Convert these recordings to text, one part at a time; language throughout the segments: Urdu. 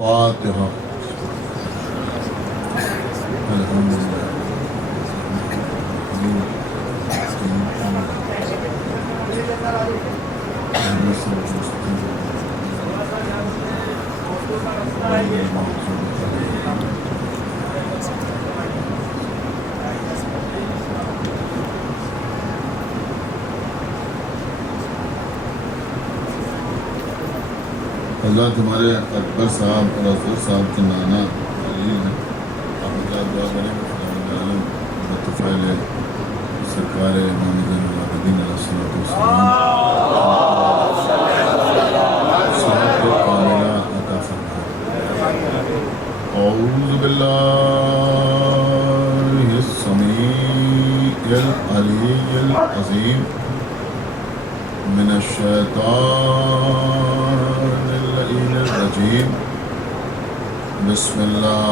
فاتحہ. الحمدللہ. حضرات ہمارے اکبر صاحب اور افضل صاحب کے نانا علی ہیں. آپ حضرات دعا کریں کہ عالم بطفیل سرکار امام زین العابدین علیہ الصلوۃ والسلام صحت کاملہ عطا فرمائے. اعوذ باللہ السمیع العلی العظیم من الشیطان اللعین الرجیم. بسم اللہ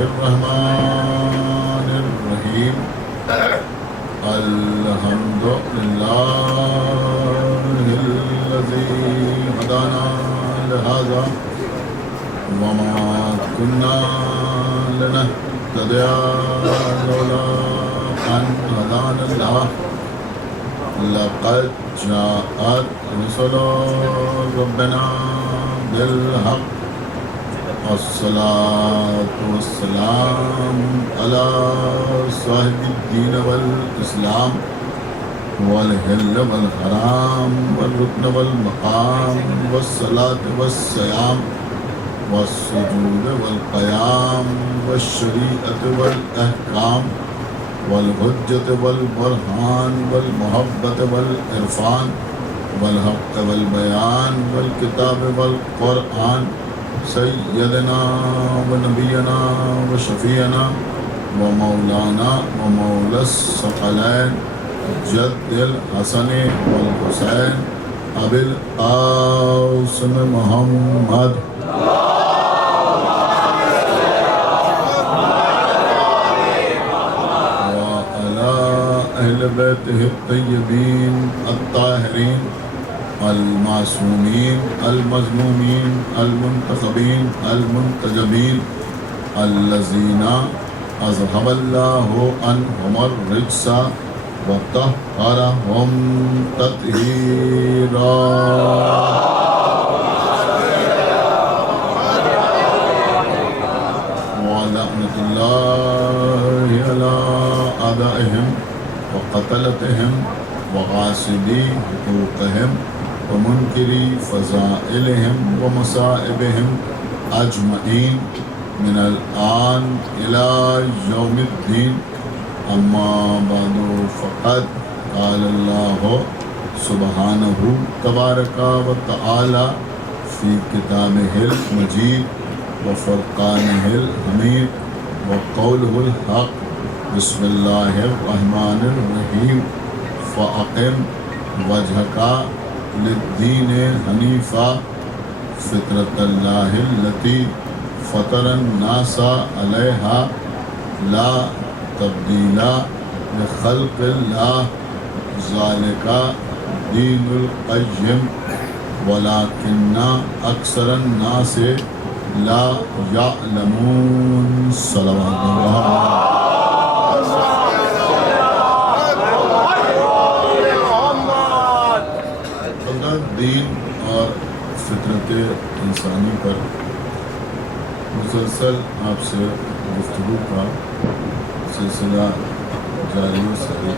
الرحمن الرحیم. الحمد للہ الذی ہدانا لہذا وما كنا لنهتدي لولا أن هدانا الله. لقد جاءت رسل ربنا بالحق. الصلاة والسلام على صاحب الدين والإسلام والحل والحرام والركن والمقام والصلاة والصيام والسجود والقيام والشريعة والأحكام والحجة والبرهان والمحبة والعرفان والحق والبيان والكتاب والقرآن. سيدنا ونبينا وشفيعنا ومولانا ومولى الثقلين جد الحسن والحسين أبي القاسم محمد أهل بيته الطيبين الطاهرين المعصومين المظلومين المنتخبين المنتجبين الذين أذهب الله عنهم الرجس وطهرهم تطهيرا. ولعنة الله على أعدائهم وقتلتهم وغاصبي حقوقهم ومنكري فضائلهم ومصائبهم أجمعين من الآن إلى يوم الدين. أما بعد فقد قال الله سبحانه تبارك وتعالى في كتابه المجيد وفرقانه الحميد وقوله الحق. بسم اللہ الرحمن الرحیم. فأقم وجهك للدین حنیفا فطرۃ اللہ التی فطر الناس علیہا لا تبدیل لخلق اللہ ذالک دین القیم ولکن اکثر الناس لا یعلمون. صلوات اللہ. دین اور فطرت انسانی پر مسلسل آپ سے گفتگو کا سلسلہ جاری و ساری.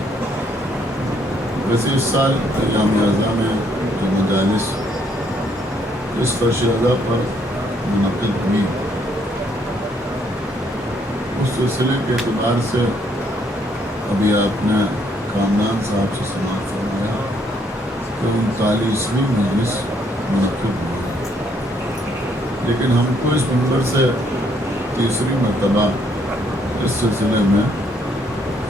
ویسے اس سال ایام اعضاء میں جو مجالس اس فرش اعضاء پر منعقد ہوئی اس سلسلے کے اعتبار سے ابھی آپ نے کامران صاحب سے سماعت فرمایا کہ 39ویں مجلس منعقد ہوئی. لیکن ہم کو اس منبر سے تیسری مرتبہ اس سلسلے میں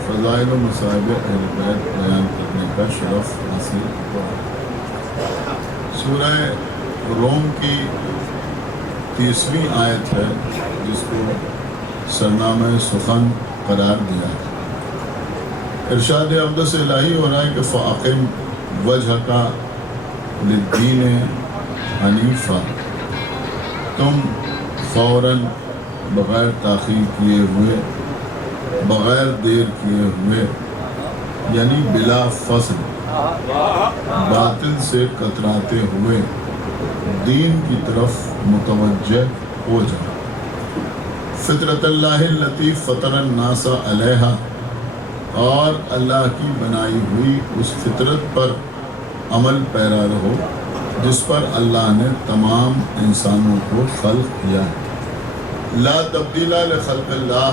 فضائل و مصائب اہل بیت بیان کرنے کا شرف حاصل ہوا. سورہ روم کی 30ویں آیت ہے جس کو سرنامہ سخن قرار دیا ہے. ارشاد اقدس الہی ہو رہا ہے کہ فاقم وجہ کا للدین حنیفہ. تم فوراً بغیر تاخیر کیے ہوئے، بغیر دیر کیے ہوئے، یعنی بلا فصل باطل سے کتراتے ہوئے دین کی طرف متوجہ ہو جائے۔ فطرت اللہ التی فطر الناس علیہا، اور اللہ کی بنائی ہوئی اس فطرت پر عمل پیرا رہو جس پر اللہ نے تمام انسانوں کو خلق کیا ہے۔ لا تبدیل لخلق اللہ،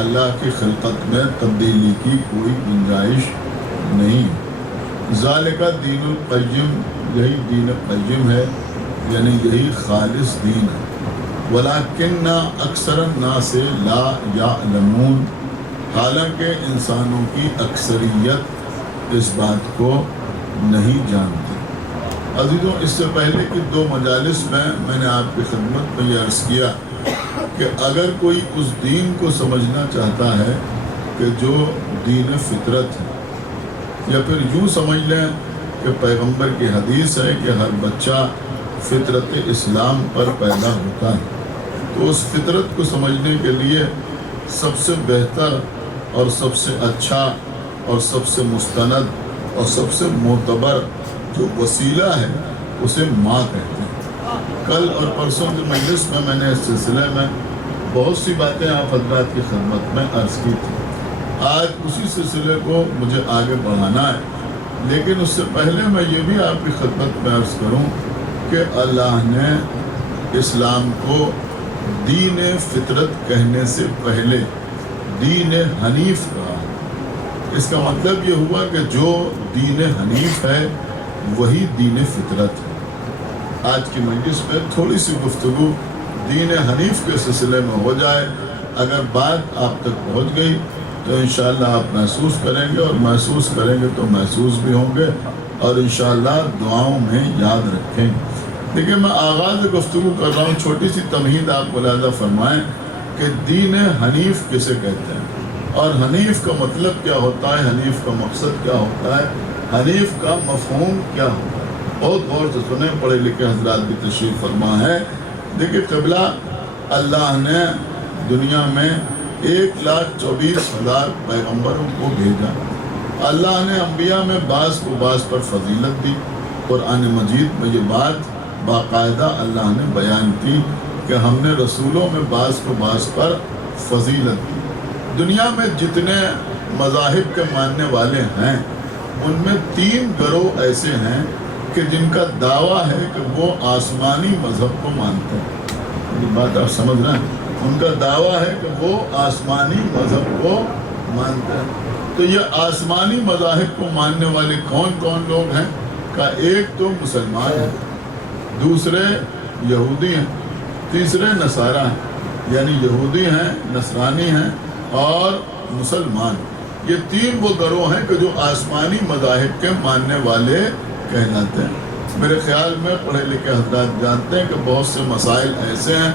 اللہ کی خلقت میں تبدیلی کی کوئی گنجائش نہیں۔ ذالک دین القیم، یہی دین قیم ہے، یعنی یہی خالص دین ہے۔ ولیکن اکثر الناس لا یعلمون، حالانکہ انسانوں کی اکثریت اس بات کو نہیں جانتی۔ عزیزوں، اس سے پہلے کہ 2 مجالس میں نے آپ کی خدمت میں یہ عرض کیا کہ اگر کوئی اس دین کو سمجھنا چاہتا ہے کہ جو دین فطرت ہے، یا پھر یوں سمجھ لیں کہ پیغمبر کی حدیث ہے کہ ہر بچہ فطرت اسلام پر پیدا ہوتا ہے، تو اس فطرت کو سمجھنے کے لیے سب سے بہتر اور سب سے اچھا اور سب سے مستند اور سب سے معتبر جو وسیلہ ہے اسے ماں کہتے ہیں۔ کل اور پرسوں کے مجلس میں نے اس سلسلے میں بہت سی باتیں آپ حضرات کی خدمت میں عرض کی تھی۔ آج اسی سلسلے کو مجھے آگے بڑھانا ہے، لیکن اس سے پہلے میں یہ بھی آپ کی خدمت میں عرض کروں کہ اللہ نے اسلام کو دین فطرت کہنے سے پہلے دین حنیف کہا۔ اس کا مطلب یہ ہوا کہ جو دین حنیف ہے وہی دین فطرت ہے۔ آج کی مجلس میں تھوڑی سی گفتگو دین حنیف کے سلسلے میں ہو جائے، اگر بات آپ تک پہنچ گئی تو انشاءاللہ آپ محسوس کریں گے، اور محسوس کریں گے تو محسوس بھی ہوں گے، اور انشاءاللہ دعاؤں میں یاد رکھیں گے۔ دیکھیں، میں آغاز گفتگو کر رہا ہوں، چھوٹی سی تمہید آپ ملاحظہ فرمائیں کہ دین حنیف کسے کہتے ہیں، اور حنیف کا مطلب کیا ہوتا ہے، حنیف کا مقصد کیا ہوتا ہے، حنیف کا مفہوم کیا ہوتا ہے۔ بہت غور سے سنیں، پڑھے لکھے حضرات بھی تشریف فرما ہے۔ دیکھیں قبلہ، اللہ نے دنیا میں 1,24,000 پیغمبروں کو بھیجا۔ اللہ نے انبیاء میں بعض کو بعض پر فضیلت دی۔ قرآن مجید میں یہ بات باقاعدہ اللہ نے بیان کی کہ ہم نے رسولوں میں بعض کو بعض پر فضیلت دی۔ دنیا میں جتنے مذاہب کے ماننے والے ہیں ان میں 3 گروہ ایسے ہیں کہ جن کا دعویٰ ہے کہ وہ آسمانی مذہب کو مانتے ہیں۔ یہ بات آپ سمجھ رہے ہیں؟ ان کا دعویٰ ہے کہ وہ آسمانی مذہب کو مانتے ہیں۔ تو یہ آسمانی مذاہب کو ماننے والے کون کون لوگ ہیں؟ کہ ایک تو مسلمان ہیں، دوسرے یہودی ہیں، تیسرے نصارہ ہیں، یعنی یہودی ہیں، نصرانی ہیں اور مسلمان۔ یہ 3 وہ گروہ ہیں کہ جو آسمانی مذاہب کے ماننے والے کہلاتے ہیں۔ میرے خیال میں پڑھے لکھے حضرات جانتے ہیں کہ بہت سے مسائل ایسے ہیں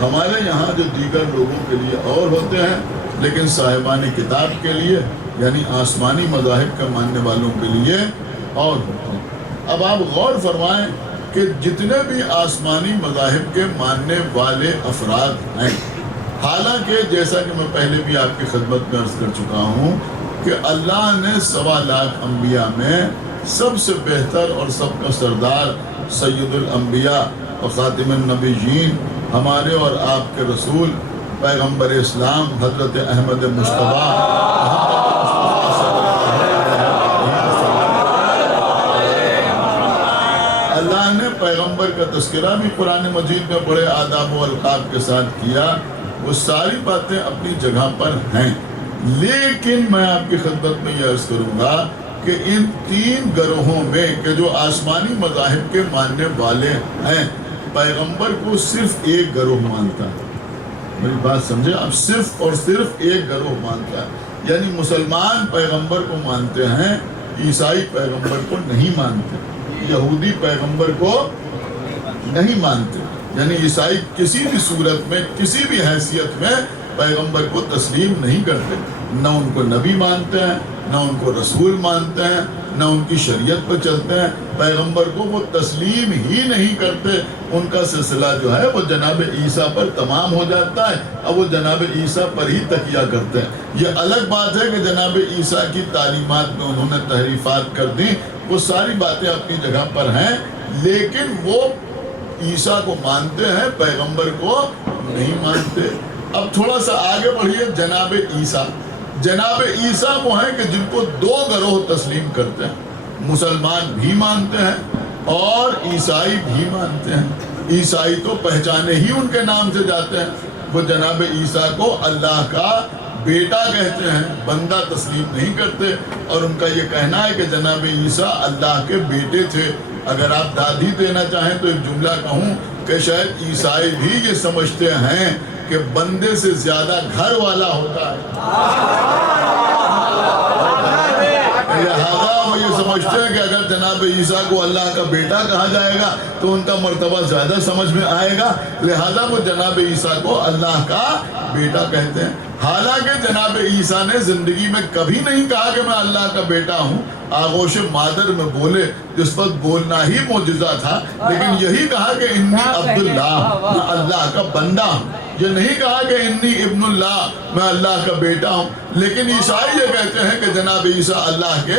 ہمارے یہاں جو دیگر لوگوں کے لیے اور ہوتے ہیں، لیکن صاحبان کتاب کے لیے یعنی آسمانی مذاہب کے ماننے والوں کے لیے اور ہوتے ہیں۔ اب آپ غور فرمائیں کہ جتنے بھی آسمانی مذاہب کے ماننے والے افراد ہیں، حالانکہ جیسا کہ میں پہلے بھی آپ کی خدمت میں عرض کر چکا ہوں کہ اللہ نے 1.25 لاکھ انبیاء میں سب سے بہتر اور سب کا سردار سید الانبیاء و خاتم النبیین، ہمارے اور آپ کے رسول پیغمبر اسلام حضرت احمد مصطفیٰ اللہ نے پیغمبر کا تذکرہ بھی قرآن مجید میں بڑے آداب و القاب کے ساتھ کیا۔ وہ ساری باتیں اپنی جگہ پر ہیں، لیکن میں آپ کی خدمت میں یہ عرض کروں گا کہ ان 3 گروہوں میں کہ جو آسمانی مذاہب کے ماننے والے ہیں، پیغمبر کو صرف ایک گروہ مانتا ہے۔ میری بات سمجھے آپ، صرف اور صرف ایک گروہ مانتا ہے، یعنی مسلمان پیغمبر کو مانتے ہیں، عیسائی پیغمبر کو نہیں مانتے، یہودی پیغمبر کو نہیں مانتے، یعنی عیسائی کسی بھی صورت میں کسی بھی حیثیت میں پیغمبر کو تسلیم نہیں کرتے، نہ ان کو نبی مانتے ہیں، نہ ان کو رسول مانتے ہیں، نہ ان کی شریعت پر چلتے ہیں، پیغمبر کو وہ تسلیم ہی نہیں کرتے، ان کا سلسلہ جو ہے وہ جناب عیسیٰ پر تمام ہو جاتا ہے، اب وہ جناب عیسیٰ پر ہی تکیہ کرتے ہیں۔ یہ الگ بات ہے کہ جناب عیسیٰ کی تعلیمات میں انہوں نے تحریفات کر دی، وہ ساری باتیں اپنی جگہ پر ہیں، لیکن وہ عیسیٰ کو مانتے ہیں، پیغمبر کو نہیں مانتے۔ اب تھوڑا سا آگے بڑھیے، جناب عیسیٰ وہ ہیں کہ جن کو دو گروہ تسلیم کرتے ہیں، مسلمان بھی مانتے ہیں اور عیسائی بھی مانتے ہیں۔ عیسائی تو پہچانے ہی ان کے نام سے جاتے ہیں، وہ جناب عیسیٰ کو اللہ کا بیٹا کہتے ہیں، بندہ تسلیم نہیں کرتے، اور ان کا یہ کہنا ہے کہ جناب عیسیٰ اللہ کے بیٹے تھے۔ اگر آپ دادی دینا چاہیں تو ایک جملہ کہوں کہ شاید عیسائی بھی یہ سمجھتے ہیں کہ بندے سے زیادہ گھر والا ہوتا ہے، لہذا وہ یہ سمجھتے ہیں کہ اگر جناب عیسیٰ کو اللہ کا بیٹا کہا جائے گا تو ان کا مرتبہ زیادہ سمجھ میں آئے گا، لہذا وہ جناب عیسیٰ کو اللہ کا بیٹا کہتے ہیں۔ حالانکہ جناب عیسیٰ نے زندگی میں کبھی نہیں کہا کہ میں اللہ کا بیٹا ہوں، آغوش مادر میں بولے جس وقت بولنا ہی معجزہ تھا، لیکن یہی کہا کہ انی عبداللہ، میں اللہ کا بندہ ہوں، یہ نہیں کہا کہ انی ابن اللہ، میں اللہ کا بیٹا ہوں۔ لیکن عیسائی یہ کہتے ہیں کہ جناب عیسیٰ اللہ کے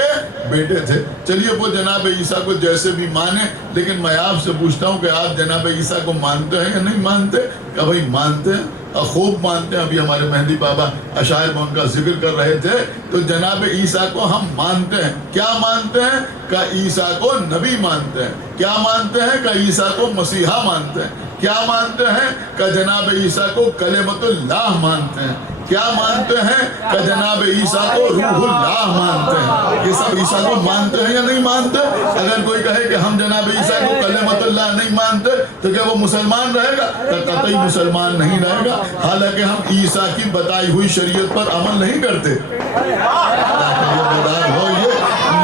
بیٹے تھے۔ چلیے وہ جناب عیسیٰ کو جیسے بھی مانے، لیکن میں آپ سے پوچھتا ہوں کہ آپ جناب عیسیٰ کو مانتے ہیں یا نہیں مانتے؟ کہ بھائی مانتے ہیں، خوب مانتے ہیں۔ ابھی ہمارے مہدی بابا اشعار میں ان کا ذکر کر رہے تھے، تو جناب عیسیٰ کو ہم مانتے ہیں۔ کیا مانتے ہیں؟ کہ عیسیٰ کو نبی مانتے ہیں۔ کیا مانتے ہیں؟ کہ عیسیٰ کو مسیحا مانتے ہیں۔ کیا مانتے ہیں؟ کہ جناب عیسیٰ کو کلمۃ اللہ مانتے ہیں۔ کیا مانتے ہیں؟ کہ جناب عیسیٰ کو روح اللہ مانتے ہیں۔ یہ سب عیسیٰ کو مانتے ہیں یا نہیں مانتے؟ اگر کوئی کہے کہ ہم جناب عیسیٰ کو کلمۃ اللہ نہیں مانتے تو کیا وہ مسلمان رہے گا؟ کہ قطعی مسلمان نہیں رہے گا، حالانکہ ہم عیسیٰ کی بتائی ہوئی شریعت پر عمل نہیں کرتے،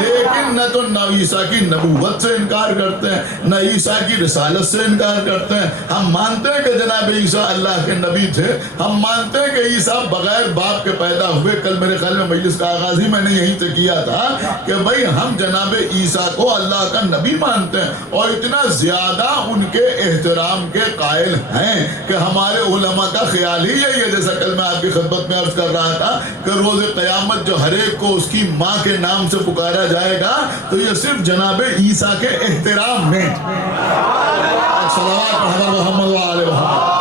لیکن نہ تو عیسیٰ کی نبوت سے انکار کرتے ہیں، نہ عیسیٰ کی رسالت سے انکار کرتے ہیں۔ ہم مانتے ہیں کہ جناب عیسیٰ اللہ کے نبی تھے، ہم مانتے ہیں کہ عیسیٰ بغیر باپ کے پیدا ہوئے۔ کل میرے خیال میں مجلس کا آغاز ہی میں نے یہیں سے کیا تھا کہ بھائی ہم جناب عیسیٰ کو اللہ کا نبی مانتے ہیں، اور اتنا زیادہ ان کے احترام کے قائل ہیں کہ ہمارے علماء کا خیال ہی یہی ہے، جیسا کل میں آپ کی خدمت میں عرض کر رہا تھا کہ روز قیامت جو ہر ایک کو اس کی ماں کے نام سے پکارا جائے گا تو یہ صرف جناب عیسیٰ کے احترام میں۔ صلوات محمد محمد وآلہ محمد۔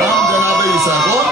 ہم جناب عیسیٰ کو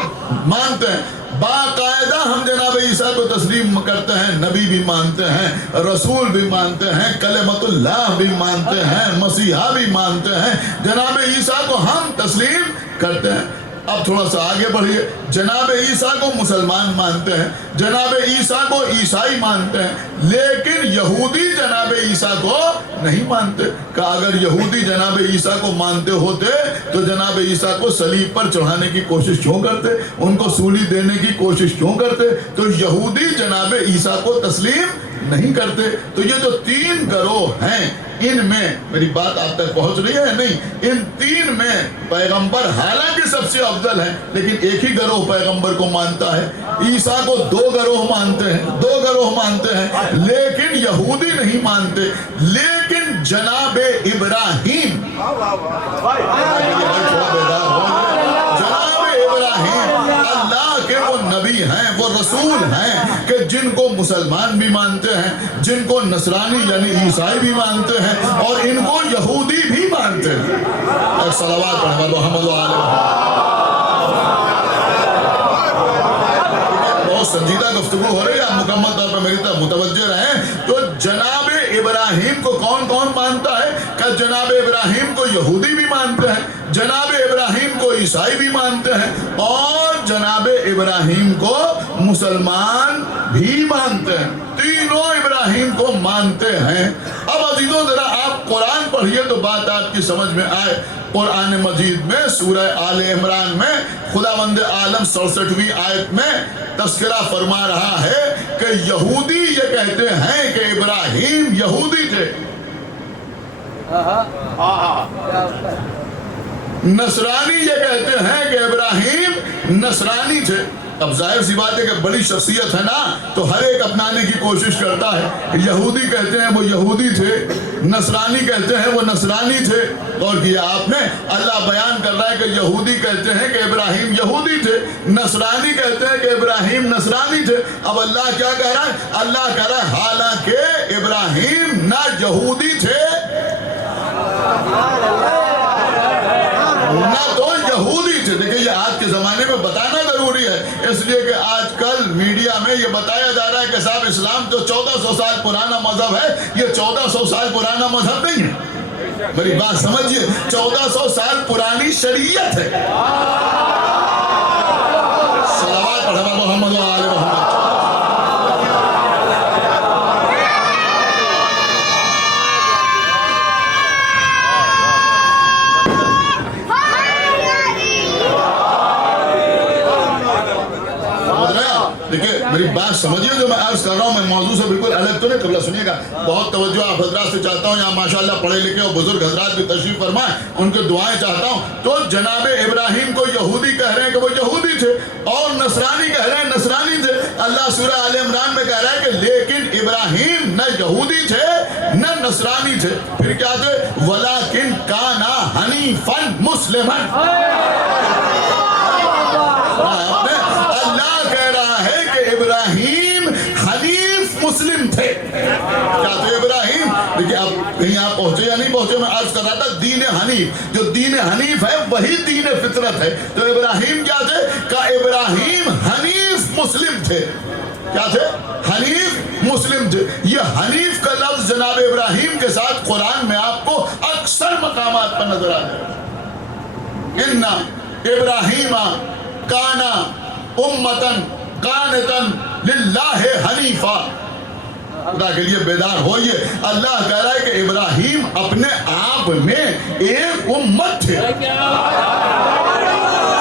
مانتے ہیں، باقاعدہ ہم جناب عیسیٰ کو تسلیم کرتے ہیں، نبی بھی مانتے ہیں، رسول بھی مانتے ہیں، کلمۃ اللہ بھی مانتے ہیں، مسیحا بھی مانتے ہیں، جناب عیسیٰ کو ہم تسلیم کرتے ہیں۔ اب تھوڑا سا آگے بڑھیے، جناب عیسیٰ کو مسلمان مانتے ہیں، جناب عیسیٰ کو عیسائی مانتے ہیں، لیکن یہودی جناب عیسیٰ کو نہیں مانتے۔ کہ اگر یہودی جناب عیسیٰ کو مانتے ہوتے تو جناب عیسیٰ کو صلیب پر چڑھانے کی کوشش کیوں کرتے، ان کو سولی دینے کی کوشش کیوں کرتے؟ تو یہودی جناب عیسیٰ کو تسلیم نہیں کرتے۔ تو یہ جو تین گروہ ہیں، ان میں میری بات آپ تک پہنچ رہی ہے نہیں؟ ان تین میں پیغمبر حالانکہ سب سے افضل ہے، لیکن ایک ہی گروہ پیغمبر کو مانتا ہے۔ عیسیٰ کو دو گروہ مانتے ہیں، لیکن یہودی نہیں مانتے۔ لیکن جناب ابراہیم، اللہ کے وہ نبی ہیں، وہ رسول ہیں کہ جن کو مسلمان بھی مانتے ہیں، جن کو نصرانی یعنی عیسائی بھی مانتے ہیں، اور ان کو یہودی بھی مانتے ہیں۔ صلوات محمد محمد وآلہ محمد۔ بہت سنجیدہ گفتگو ہو رہی ہے، آپ مکمل طور پر میری طرف متوجہ رہیں۔ تو جناب ابراہیم کو کون کون مانتا ہے؟ کہ جناب ابراہیم کو یہودی بھی مانتے ہیں، جناب ابراہیم کو عیسائی بھی مانتے ہیں، اور جناب ابراہیم کو مسلمان بھی مانتے ہیں۔ تینوں ابراہیم کو مانتے ہیں۔ اب عزیزوں ذرا آپ قرآن پڑھیے تو بات آپ کی سمجھ میں آئے۔ قرآن مجید میں سورہ آل عمران میں خداوند عالم 67ویں آیت میں تذکرہ فرما رہا ہے کہ یہودی یہ کہتے ہیں کہ ابراہیم یہودی تھے، نصرانی یہ کہتے ہیں کہ ابراہیم نصرانی تھے۔ اب ظاہر سی بات ہے کہ بڑی شخصیت ہے نا تو ہر ایک اپنانے کی کوشش کرتا ہے. یہودی کہتے ہیں وہ یہودی تھے, نصرانی کہتے ہیں وہ نصرانی تھے. غور کیا آپ نے, اللہ بیان کر رہا ہے کہ یہودی کہتے ہیں کہ ابراہیم یہودی تھے, نصرانی کہتے ہیں کہ ابراہیم نصرانی تھے. اب اللہ کیا کہہ رہا ہے؟ اللہ کہہ رہا ہے حالانکہ ابراہیم نہ یہودی تھے نہ تو یہودی تھے. دیکھیں یہ آج کے زمانے میں بتانا ضروری ہے, اس لیے کہ آج کل میڈیا میں یہ بتایا جا رہا ہے کہ صاحب اسلام جو 1400 سال پرانا مذہب ہے, یہ 1400 سال پرانا مذہب نہیں ہے. میری بات سمجھئے, 1400 سال پرانی شریعت ہے. صلوات پڑھا محمد و آل محمد. دیکھیں میری بات سمجھیے جو میں عرض کر رہا ہوں, میں موضوع سے بالکل الگ تو نہیں. قبلہ سنیے گا, بہت توجہ آپ حضرات سے چاہتا ہوں. یہاں ماشاءاللہ پڑھے لکھے اور بزرگ حضرات بھی تشریف فرمائیں, ان کے دعائیں چاہتا ہوں. تو جناب ابراہیم کو یہودی کہہ رہے ہیں کہ وہ یہودی تھے, اور نصرانی کہہ رہے ہیں نصرانی تھے. اللہ سورہ آل عمران میں کہہ رہا ہے کہ لیکن ابراہیم نہ یہودی تھے نہ نصرانی تھے. پھر کیا تھے؟ وَلَكِنْ كَانَ حَنِيفًا مُسْلِمًا. اللہ کہہ رہا ہے کہ ابراہیم حنیف مسلم تھے. کیا تھے ابراہیم؟ دیکھیں آپ کہیں آپ پہنچے یا نہیں پہنچے, میں عرض کر رہا تھا دین حنیف, جو دین حنیف ہے وہی دین فطرت ہے. تو ابراہیم کیا تھے؟ کہ ابراہیم حنیف مسلم تھے. کیا تھے؟ حنیف مسلم تھے. یہ حنیف کا لفظ جناب ابراہیم کے ساتھ قرآن میں آپ کو اکثر مقامات پر نظر آتا ہے. اِنَّ ابراہیم کانا امتن قانتن للہ حنیفہ. خدا کے لیے بیدار ہوئیے. اللہ کہہ رہا ہے کہ ابراہیم اپنے آپ میں ایک امت تھے.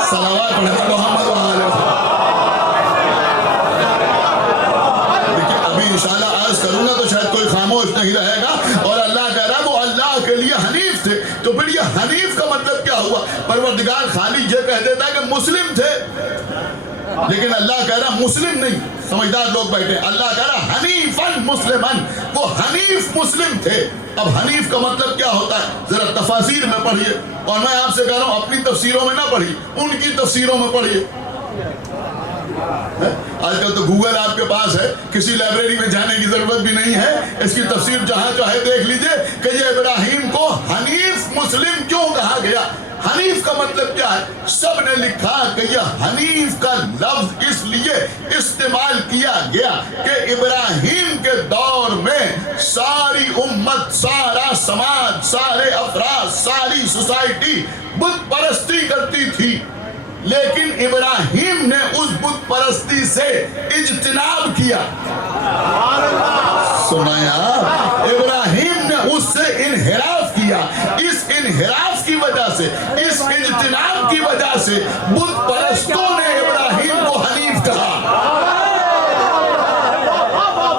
صلوات پڑھیں محمد و آل محمد. دیکھیں ابھی انشاءاللہ عرض کروں گا تو شاید کوئی خاموش نہیں رہے گا. اور اللہ کہہ رہا ہے وہ اللہ کے لیے حنیف تھے. تو پھر یہ حنیف کا مطلب کیا ہوا؟ پروردگار خالی یہ کہہ دیتا ہے کہ مسلم تھے, لیکن اللہ کہہ رہا مسلم نہیں. سمجھدار لوگ بیٹھے, اللہ کہہ رہا حنیفاً مسلماً, وہ حنیف مسلم تھے. اب حنیف کا مطلب کیا ہوتا ہے ذرا تفاسیر میں پڑھیے, اور میں آپ سے کہہ رہا ہوں اپنی تفسیروں میں نہ پڑھیے, ان کی تفسیروں میں پڑھیے. آج کل تو گوگل آپ کے پاس ہے, کسی لائبریری میں جانے کی ضرورت بھی نہیں ہے. اس کی تفسیر جہاں چاہے دیکھ لیجئے کہ یہ ابراہیم کو حنیف مسلم کیوں کہا گیا. حنیف کا مطلب کیا ہے؟ سب نے لکھا کہ یہ حنیف کا لفظ اس لیے استعمال کیا گیا کہ ابراہیم کے دور میں ساری امت, سارا سماج, سارے افراد, ساری سوسائٹی بت پرستی کرتی تھی, لیکن ابراہیم نے اس بت پرستی سے اجتناب کیا. سنایا, ابراہیم نے اس سے انحراف کیا. اس انحراف کی وجہ سے, اس اجتناب کی وجہ سے بت پرستوں نے ابراہیم کو حنیف کہا.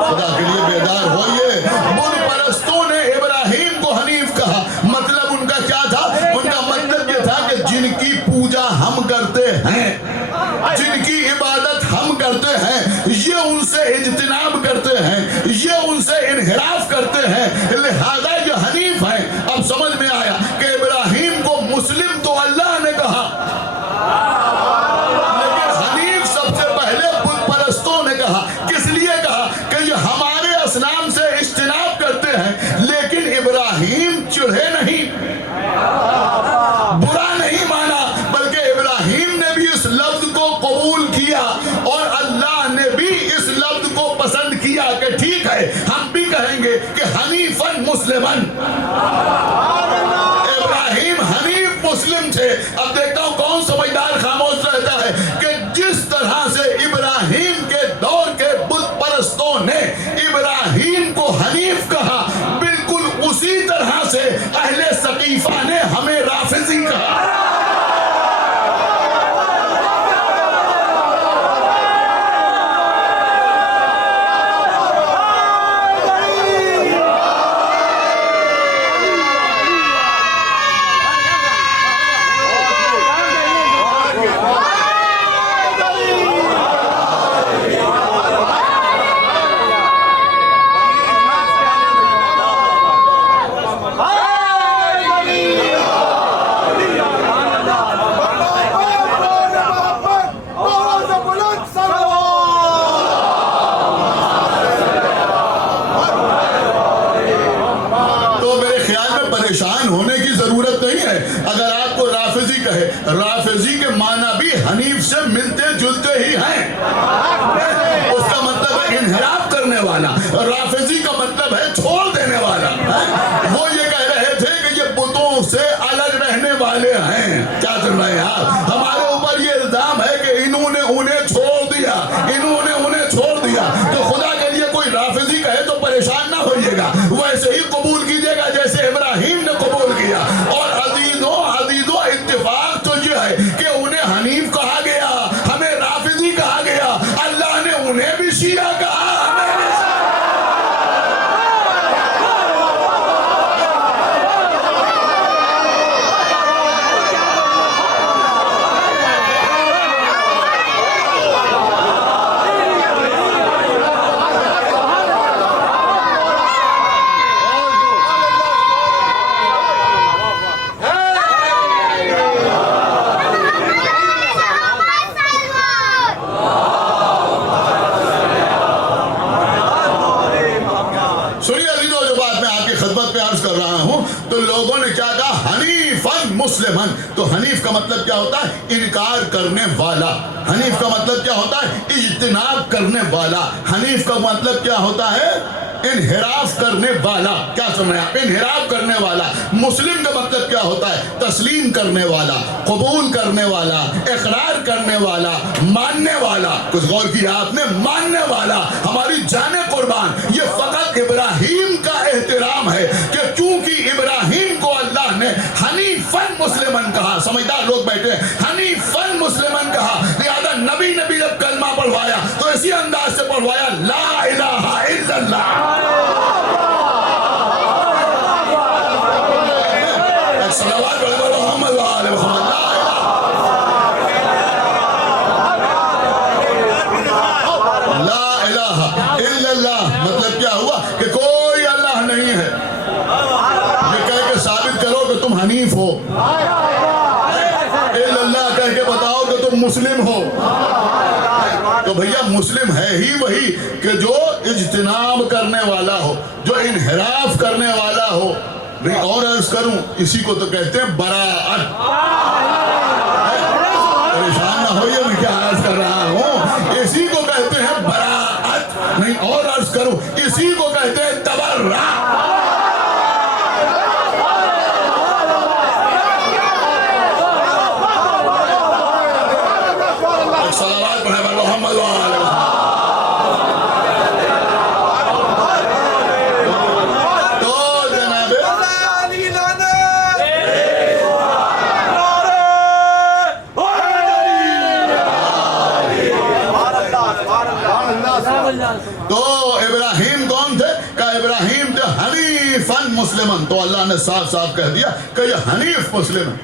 خدا کے لیے بیدار ہوئیے. بت پرستوں نے ابراہیم کو حنیف کہا. مطلب ان کا کیا تھا؟ ان کا مطلب یہ تھا کہ جن کی پوجا ہم کرتے ہیں, جن کی عبادت ہم کرتے ہیں, یہ ان سے اجتناب کرتے ہیں, یہ ان سے انحراف کرتے ہیں, لہذا یہ حنیف ہیں. اب سمجھ میں آیا کہ ابراہیم کو مسلم تو اللہ نے کہا, لیکن حنیف سب سے پہلے بت پرستوں نے کہا. کس لیے کہا؟ کہ یہ ہمارے اصنام سے اجتناب کرتے ہیں, لیکن ابراہیم چڑھے نہیں, برا نہیں مانا, بلکہ ابراہیم نے بھی اس لفظ کو قبول کیا, اور اللہ نے بھی اس لفظ کو پسند کیا کہ ٹھیک ہے ہم بھی کہیں گے کہ حنیفاً مسلماً. ابراہیم حنیف مسلم تھے. اب دیکھتا ہوں کون سمجھدار خاموش رہتا ہے کہ جس طرح سے ابراہیم کے دور کے بت پرستوں نے ابراہیم کو حنیف کہا, بالکل اسی طرح سے اہل ثقیفہ نے ہمیں رافضی کہا. رافضی کے معنی بھی حنیف سے ملتے جلتے ہی ہیں. اس کا مطلب ہے انحراف کرنے والا. رافضی کا مطلب ہے چھوڑ دینے والا. وہ یہ کہہ رہے تھے کہ یہ بتوں سے الگ رہنے والے ہیں. کیا سن رہے ہیں آپ؟ ہمارے اوپر یہ الزام ہے کہ انہوں نے انہیں چھوڑ دیا, انہوں نے انہیں چھوڑ دیا. تو خدا کے لیے کوئی رافضی کہے تو پریشان نہ ہوئیے گا, ویسے ہی قبول کیجئے گا جیسے ابراہیم نے قبول کیا. اور عزیزو اتفاق تو یہ ہے کہ انہیں حنیف کہا گیا, ہمیں رافضی کہا گیا. اللہ نے انہیں بھی شیعہ کہا, ہمیں بھی. مسلمن. تو حنیف کا مطلب کیا ہوتا ہے؟ انکار کرنے والا. حنیف کا مطلب کیا ہوتا ہے؟ اجتناب کرنے والا. حنیف کا مطلب کیا ہوتا ہے؟ انحراف کرنے والا. کیا سمجھے آپ؟ انحراف کرنے والا. مسلم کا مطلب کیا ہوتا ہے؟ تسلیم کرنے والا, قبول کرنے والا, اقرار کرنے والا, ماننے والا. کچھ غور کیا آپ نے؟ ماننے والا. ہماری جان قربان, یہ فقط ابراہیم کا احترام ہے کہ چونکہ ابراہیم کو اللہ نے حنیفاً مسلمن کہا. سمجھدار لوگ بیٹھے ہیں, حنیفاً مسلمن کہا, لہذا نبی نے جب کلمہ پڑھوایا تو اسی انداز سے پڑھوایا, لا الہ الا اللہ. صلوات علی محمد و آل محمد. لا الہ الا اللہ مطلب کیا ہوا؟ کہ کوئی اللہ نہیں ہے. یہ کہہ کے ثابت کرو کہ تم حنیف ہو. الا اللہ کہہ کے بتاؤ کہ تم مسلم ہو. تو بھیا مسلم ہے ہی وہی کہ جو اجتناب کرنے والا ہو, جو انحراف کرنے والا ہو. اور عرض کروں, اسی کو تو کہتے ہیں براءت. پریشان نہ ہوئیے میں کیا عرض کر رہا ہوں, اسی کو کہتے ہیں براءت. نہیں اور عرض کروں, اسی کو کہتے ہیں تبرع. صلوات پڑھے بر محمد و آل محمد. تو ابراہیم کون تھے؟ کہ ابراہیم تھے حنیفاً مسلمن. تو اللہ نے صاف صاف کہہ دیا کہ یہ حنیف مسلم ہے.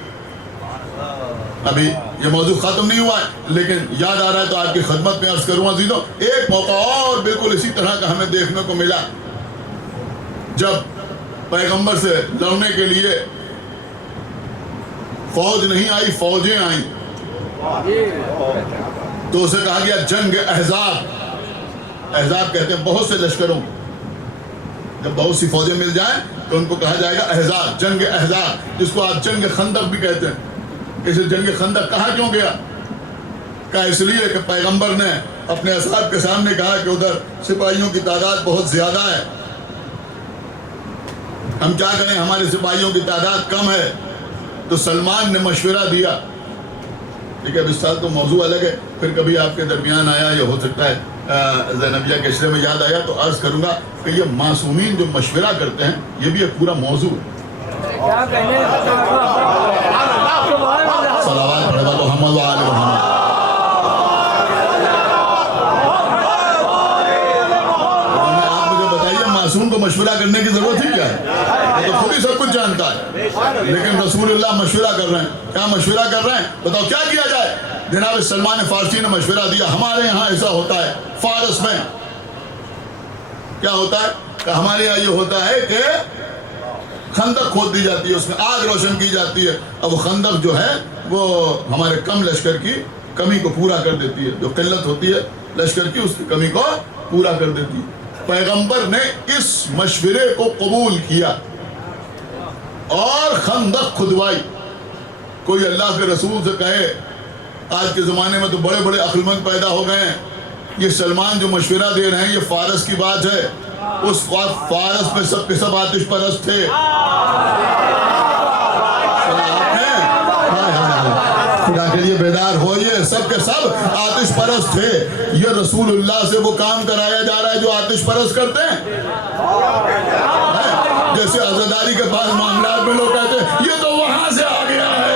ابھی یہ موضوع ختم نہیں ہوا ہے لیکن یاد آ رہا ہے تو آپ کی خدمت میں عرض کروں عزیزوں. ایک موقع اور بالکل اسی طرح کا ہمیں دیکھنے کو ملا جب پیغمبر سے لڑنے کے لیے فوج نہیں آئی, فوجیں آئیں. تو اسے کہا گیا جنگ احزاب. احزاب کہتے ہیں بہت سے لشکروں. جب بہت سی فوجیں مل جائیں تو ان کو کہا جائے گا احزاب, جنگ احزاب, جس کو آپ جنگ خندق بھی کہتے ہیں. اسے جنگ خندق کہا کیوں گیا؟ کہا اس لیے کہ پیغمبر نے اپنے اصحاب کے سامنے کہا کہ ادھر سپاہیوں کی تعداد بہت زیادہ ہے, ہم کیا کریں, ہمارے سپاہیوں کی تعداد کم ہے. تو سلمان نے مشورہ دیا. ٹھیک ہے, اب اس سال تو موضوع الگ ہے, پھر کبھی آپ کے درمیان آیا, یہ ہو سکتا ہے زینبیہ کے عشرے میں یاد آیا تو عرض کروں گا کہ یہ معصومین جو مشورہ کرتے ہیں یہ بھی ایک پورا موضوع ہے. صلوات پڑھے والو محمد و آل محمد. آپ مجھے بتائیے معصوم کو مشورہ کرنے کی ضرورت ہی کیا ہے؟ وہ تو خود ہی سب کچھ جانتا ہے. لیکن رسول اللہ مشورہ کر رہے ہیں. کیا مشورہ کر رہے ہیں؟ بتاؤ کیا کیا جائے؟ جناب سلمان فارسی نے مشورہ دیا. ہمارے یہاں ایسا ہوتا ہے, فارس میں کیا ہوتا ہے کہ ہمارے یہاں یہ ہوتا ہے کہ خندق کھود دی جاتی ہے, اس میں آگ روشن کی جاتی ہے. اب وہ خندق جو ہے وہ ہمارے کم لشکر کی کمی کو پورا کر دیتی ہے. جو قلت ہوتی ہے لشکر کی, اس کی کمی کو پورا کر دیتی ہے. پیغمبر نے اس مشورے کو قبول کیا اور خندق کھدوائی. کوئی اللہ کے رسول سے کہے آج کے زمانے میں تو بڑے بڑے عقلمند پیدا ہو گئے ہیں، یہ سلمان جو مشورہ دے رہے ہیں یہ فارس کی بات ہے، اس وقت فارس میں سب کے سب آتش پرست تھے۔ خدا کے لیے بیدار ہوئیے، سب کے سب آتش پرست تھے۔ یہ رسول اللہ سے وہ کام کرایا جا رہا ہے جو آتش پرست کرتے ہیں۔ جیسے عزاداری کے بعض معاملات میں لوگ کہتے ہیں یہ تو وہاں سے آ گیا ہے،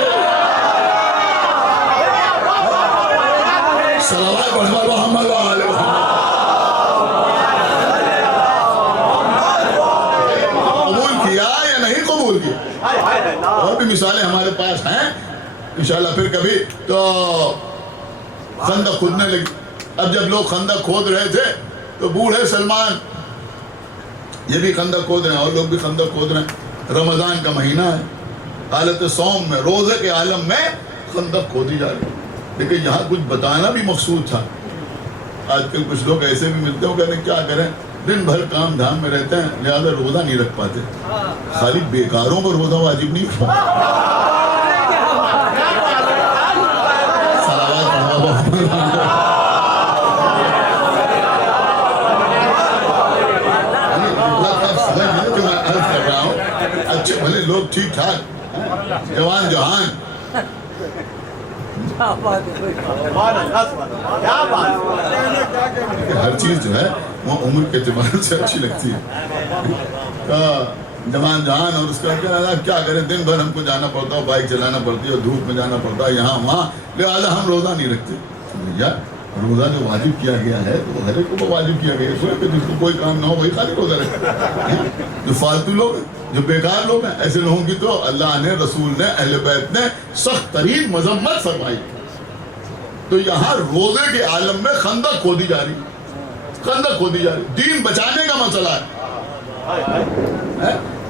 صلوات محمد وآلہ محمد۔ قبول کیا یا نہیں قبول کیا؟ اور بھی مثالیں ہمارے پاس ہیں، انشاءاللہ پھر کبھی۔ تو خندق کھودنے لگی۔ اب جب لوگ خندق کھود رہے تھے تو بوڑھے سلمان یہ بھی خندق کھود رہے ہیں اور لوگ بھی خندق کھود رہے ہیں۔ رمضان کا مہینہ ہے، حالت صوم میں، روزے کے عالم میں خندق کھودی جا رہی ہے۔ لیکن یہاں کچھ بتانا بھی مقصود تھا۔ آج کل کچھ لوگ ایسے بھی ملتے ہو کہتے ہیں کیا کریں، دن بھر کام دھام میں رہتے ہیں لہذا روزہ نہیں رکھ پاتے۔ خالی بیکاروں پر روزہ واجب نہیں ہوتا۔ اچھے بھلے لوگ ٹھیک ٹھاک جوان جہان، ہر چیز جو ہے وہ عمر کے اعتبار سے اچھی لگتی ہے۔ جوان جہان اور اس کا کیا کریں، دن بھر ہم کو جانا پڑتا ہے، بائک چلانا پڑتی ہے، دھوپ میں جانا پڑتا ہے یہاں وہاں، لہٰذا ہم روزہ نہیں رکھتے۔ بھیا روزہ جو واجب کیا گیا ہے تو ہر ایک کو واجب کیا گیا ہے، جس کو کوئی کام نہ ہو وہی خالی روزہ رکھے۔ جو فالتو لوگ ہیں، جو بیکار لوگ ہیں، ایسے لوگوں کی تو اللہ نے، رسول نے، اہل بیت نے سخت ترین مذمت فرمائی۔ تو یہاں روزے کے عالم میں خندق کھودی جا رہی، خندق کھودی جا رہی، دین بچانے کا مسئلہ ہے۔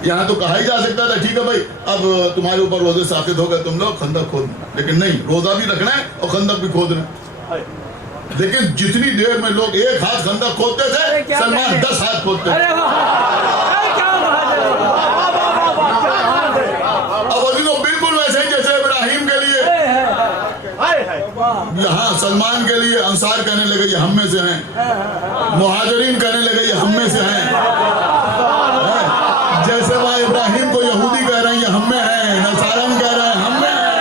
یہاں تو کہا ہی جا سکتا تھا ٹھیک ہے بھائی اب تمہارے اوپر روزے ساقط ہو گئے، تم لوگ خندق کھود، لیکن نہیں، روزہ بھی رکھنا ہے اور خندق بھی کھودنا ہے۔ لیکن جتنی دیر میں لوگ ایک ہاتھ خندق کھودتے تھے، سلمان 10 ہاتھ کھودتے تھے۔ اب ابھی تو بالکل ویسے ہی جیسے ابراہیم کے لیے یہاں سلمان کے لیے انصار کہنے لگے یہ ہم میں سے ہیں، مہاجرین کہنے لگے یہ ہم میں سے ہیں، جیسے وہاں ابراہیم کو یہودی کہہ رہے ہیں یہ ہم میں ہیں، نصارن کہہ رہے ہیں ہم میں ہیں،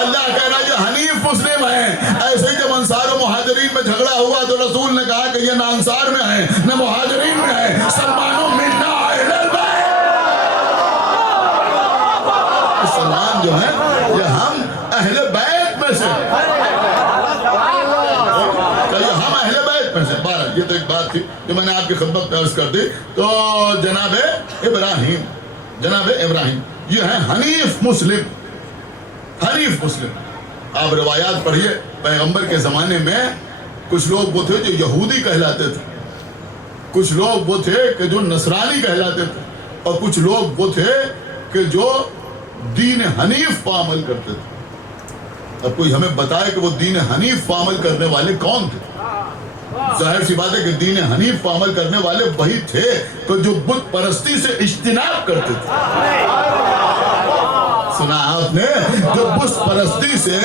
اللہ کہہ رہا ہے یہ حنیف مسلم ہیں۔ ایسے ہی جب انصار و مہاجرین میں جھگڑا ہوا تو رسول نے کہا کہ یہ نہ انصار میں ہیں نہ مہاجرین میں ہیں، سلمانوں منا اہل البیت۔ سلمان جو ہے یہ ہم اہل بیت میں سے، کہ ہم اہل بیت میں سے۔ بہرحال یہ تو ایک بات تھی جو میں نے آپ کی خدمت میں عرض کر دی۔ تو جناب ابراہیم یہ ہے حنیف مسلم، حنیف مسلم۔ آپ روایات پڑھیے، پیغمبر کے زمانے میں کچھ لوگ وہ تھے جو یہودی کہلاتے تھے، کچھ لوگ وہ تھے کہ جو نصرانی کہلاتے تھے، اور کچھ لوگ وہ تھے کہ جو دین حنیف پر عمل کرتے تھے۔ اب کوئی ہمیں بتائے کہ وہ دین حنیف پر عمل کرنے والے کون تھے؟ ظاہر سی بات ہے کہ دین حنیف پر عمل کرنے والے وہی تھے کہ جو بت پرستی سے اجتناب کرتے تھے۔ سنا آپ نے، جو بت پرستی سے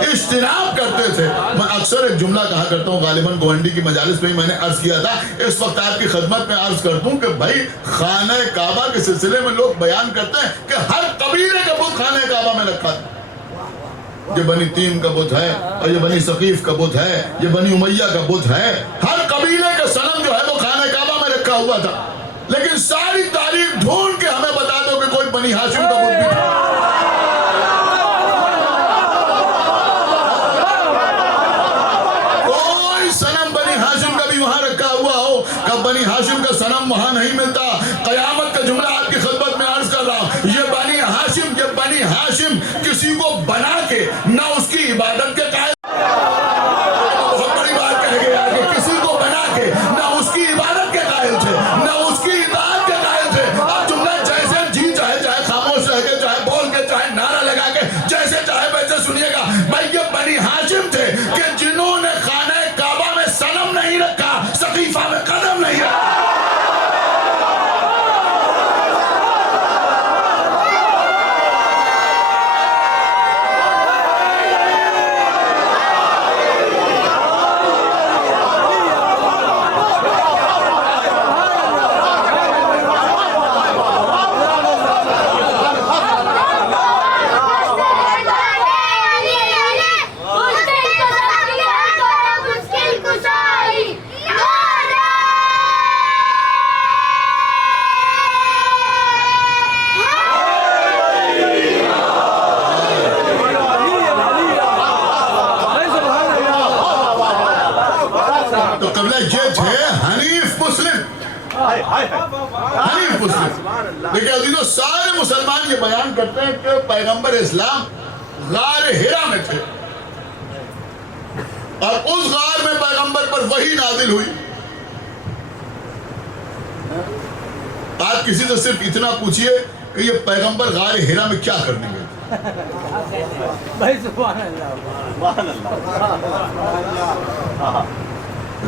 اجتناب کرتے تھے۔ میں اکثر ایک جملہ کہا کرتا ہوں، غالباً گوہنڈی کی مجالس میں ہی میں نے عرض کیا تھا، اس وقت آپ کی خدمت میں عرض کرتا ہوں کہ بھائی خانہ کعبہ کے سلسلے میں لوگ بیان کرتے ہیں کہ ہر قبیلے کا بت خانہ کعبہ میں رکھا تھا۔ یہ بنی تیم کا بت ہے، اور یہ بنی ثقیف کا بت ہے، یہ بنی امیہ کا بت ہے، ہر قبیلے کا صنم جو ہے وہ خانہ کعبہ میں رکھا ہوا تھا۔ لیکن ساری تاریخ ڈھونڈ کے ہمیں بتا دو کہ کوئی بنی ہاشم کا بت بھی تھا۔ کوئی صنم بنی ہاشم کا بھی وہاں رکھا ہوا ہو، کہ بنی ہاشم کا صنم وہاں نہیں ملتا۔ قیامت کا جملہ آپ کی خدمت میں عرض کر رہا ہوں، یہ بنی ہاشم کسی کو بنا کے نہ اس کی عبادت کے قائل، بہت بڑی بات کہہ گیا کہ کسی کو بنا کے نہ اس کی عبادت کے قائل تھے نہ اس کی اطاعت کے قائل تھے۔ اب جملہ جیسے جی چاہے خاموش رہ کے، چاہے بول کے، چاہے نعرہ لگا کے، جیسے چاہے ویسے سنیے گا۔ بھائی یہ بنی ہاشم تھے کہ جنہوں نے خانہ کعبہ میں صنم نہیں رکھا، سقیفہ میں قدم نہیں رکھا۔ حنیف مسلم. دیکھیں عزیزو سارے مسلمان یہ بیان کرتے ہیں کہ پیغمبر اسلام غار حرا میں تھے اور اس غار میں پیغمبر پر وحی نازل ہوئی. آپ کسی سے صرف اتنا پوچھئے کہ یہ پیغمبر غار حرا میں کیا کرنے گئے؟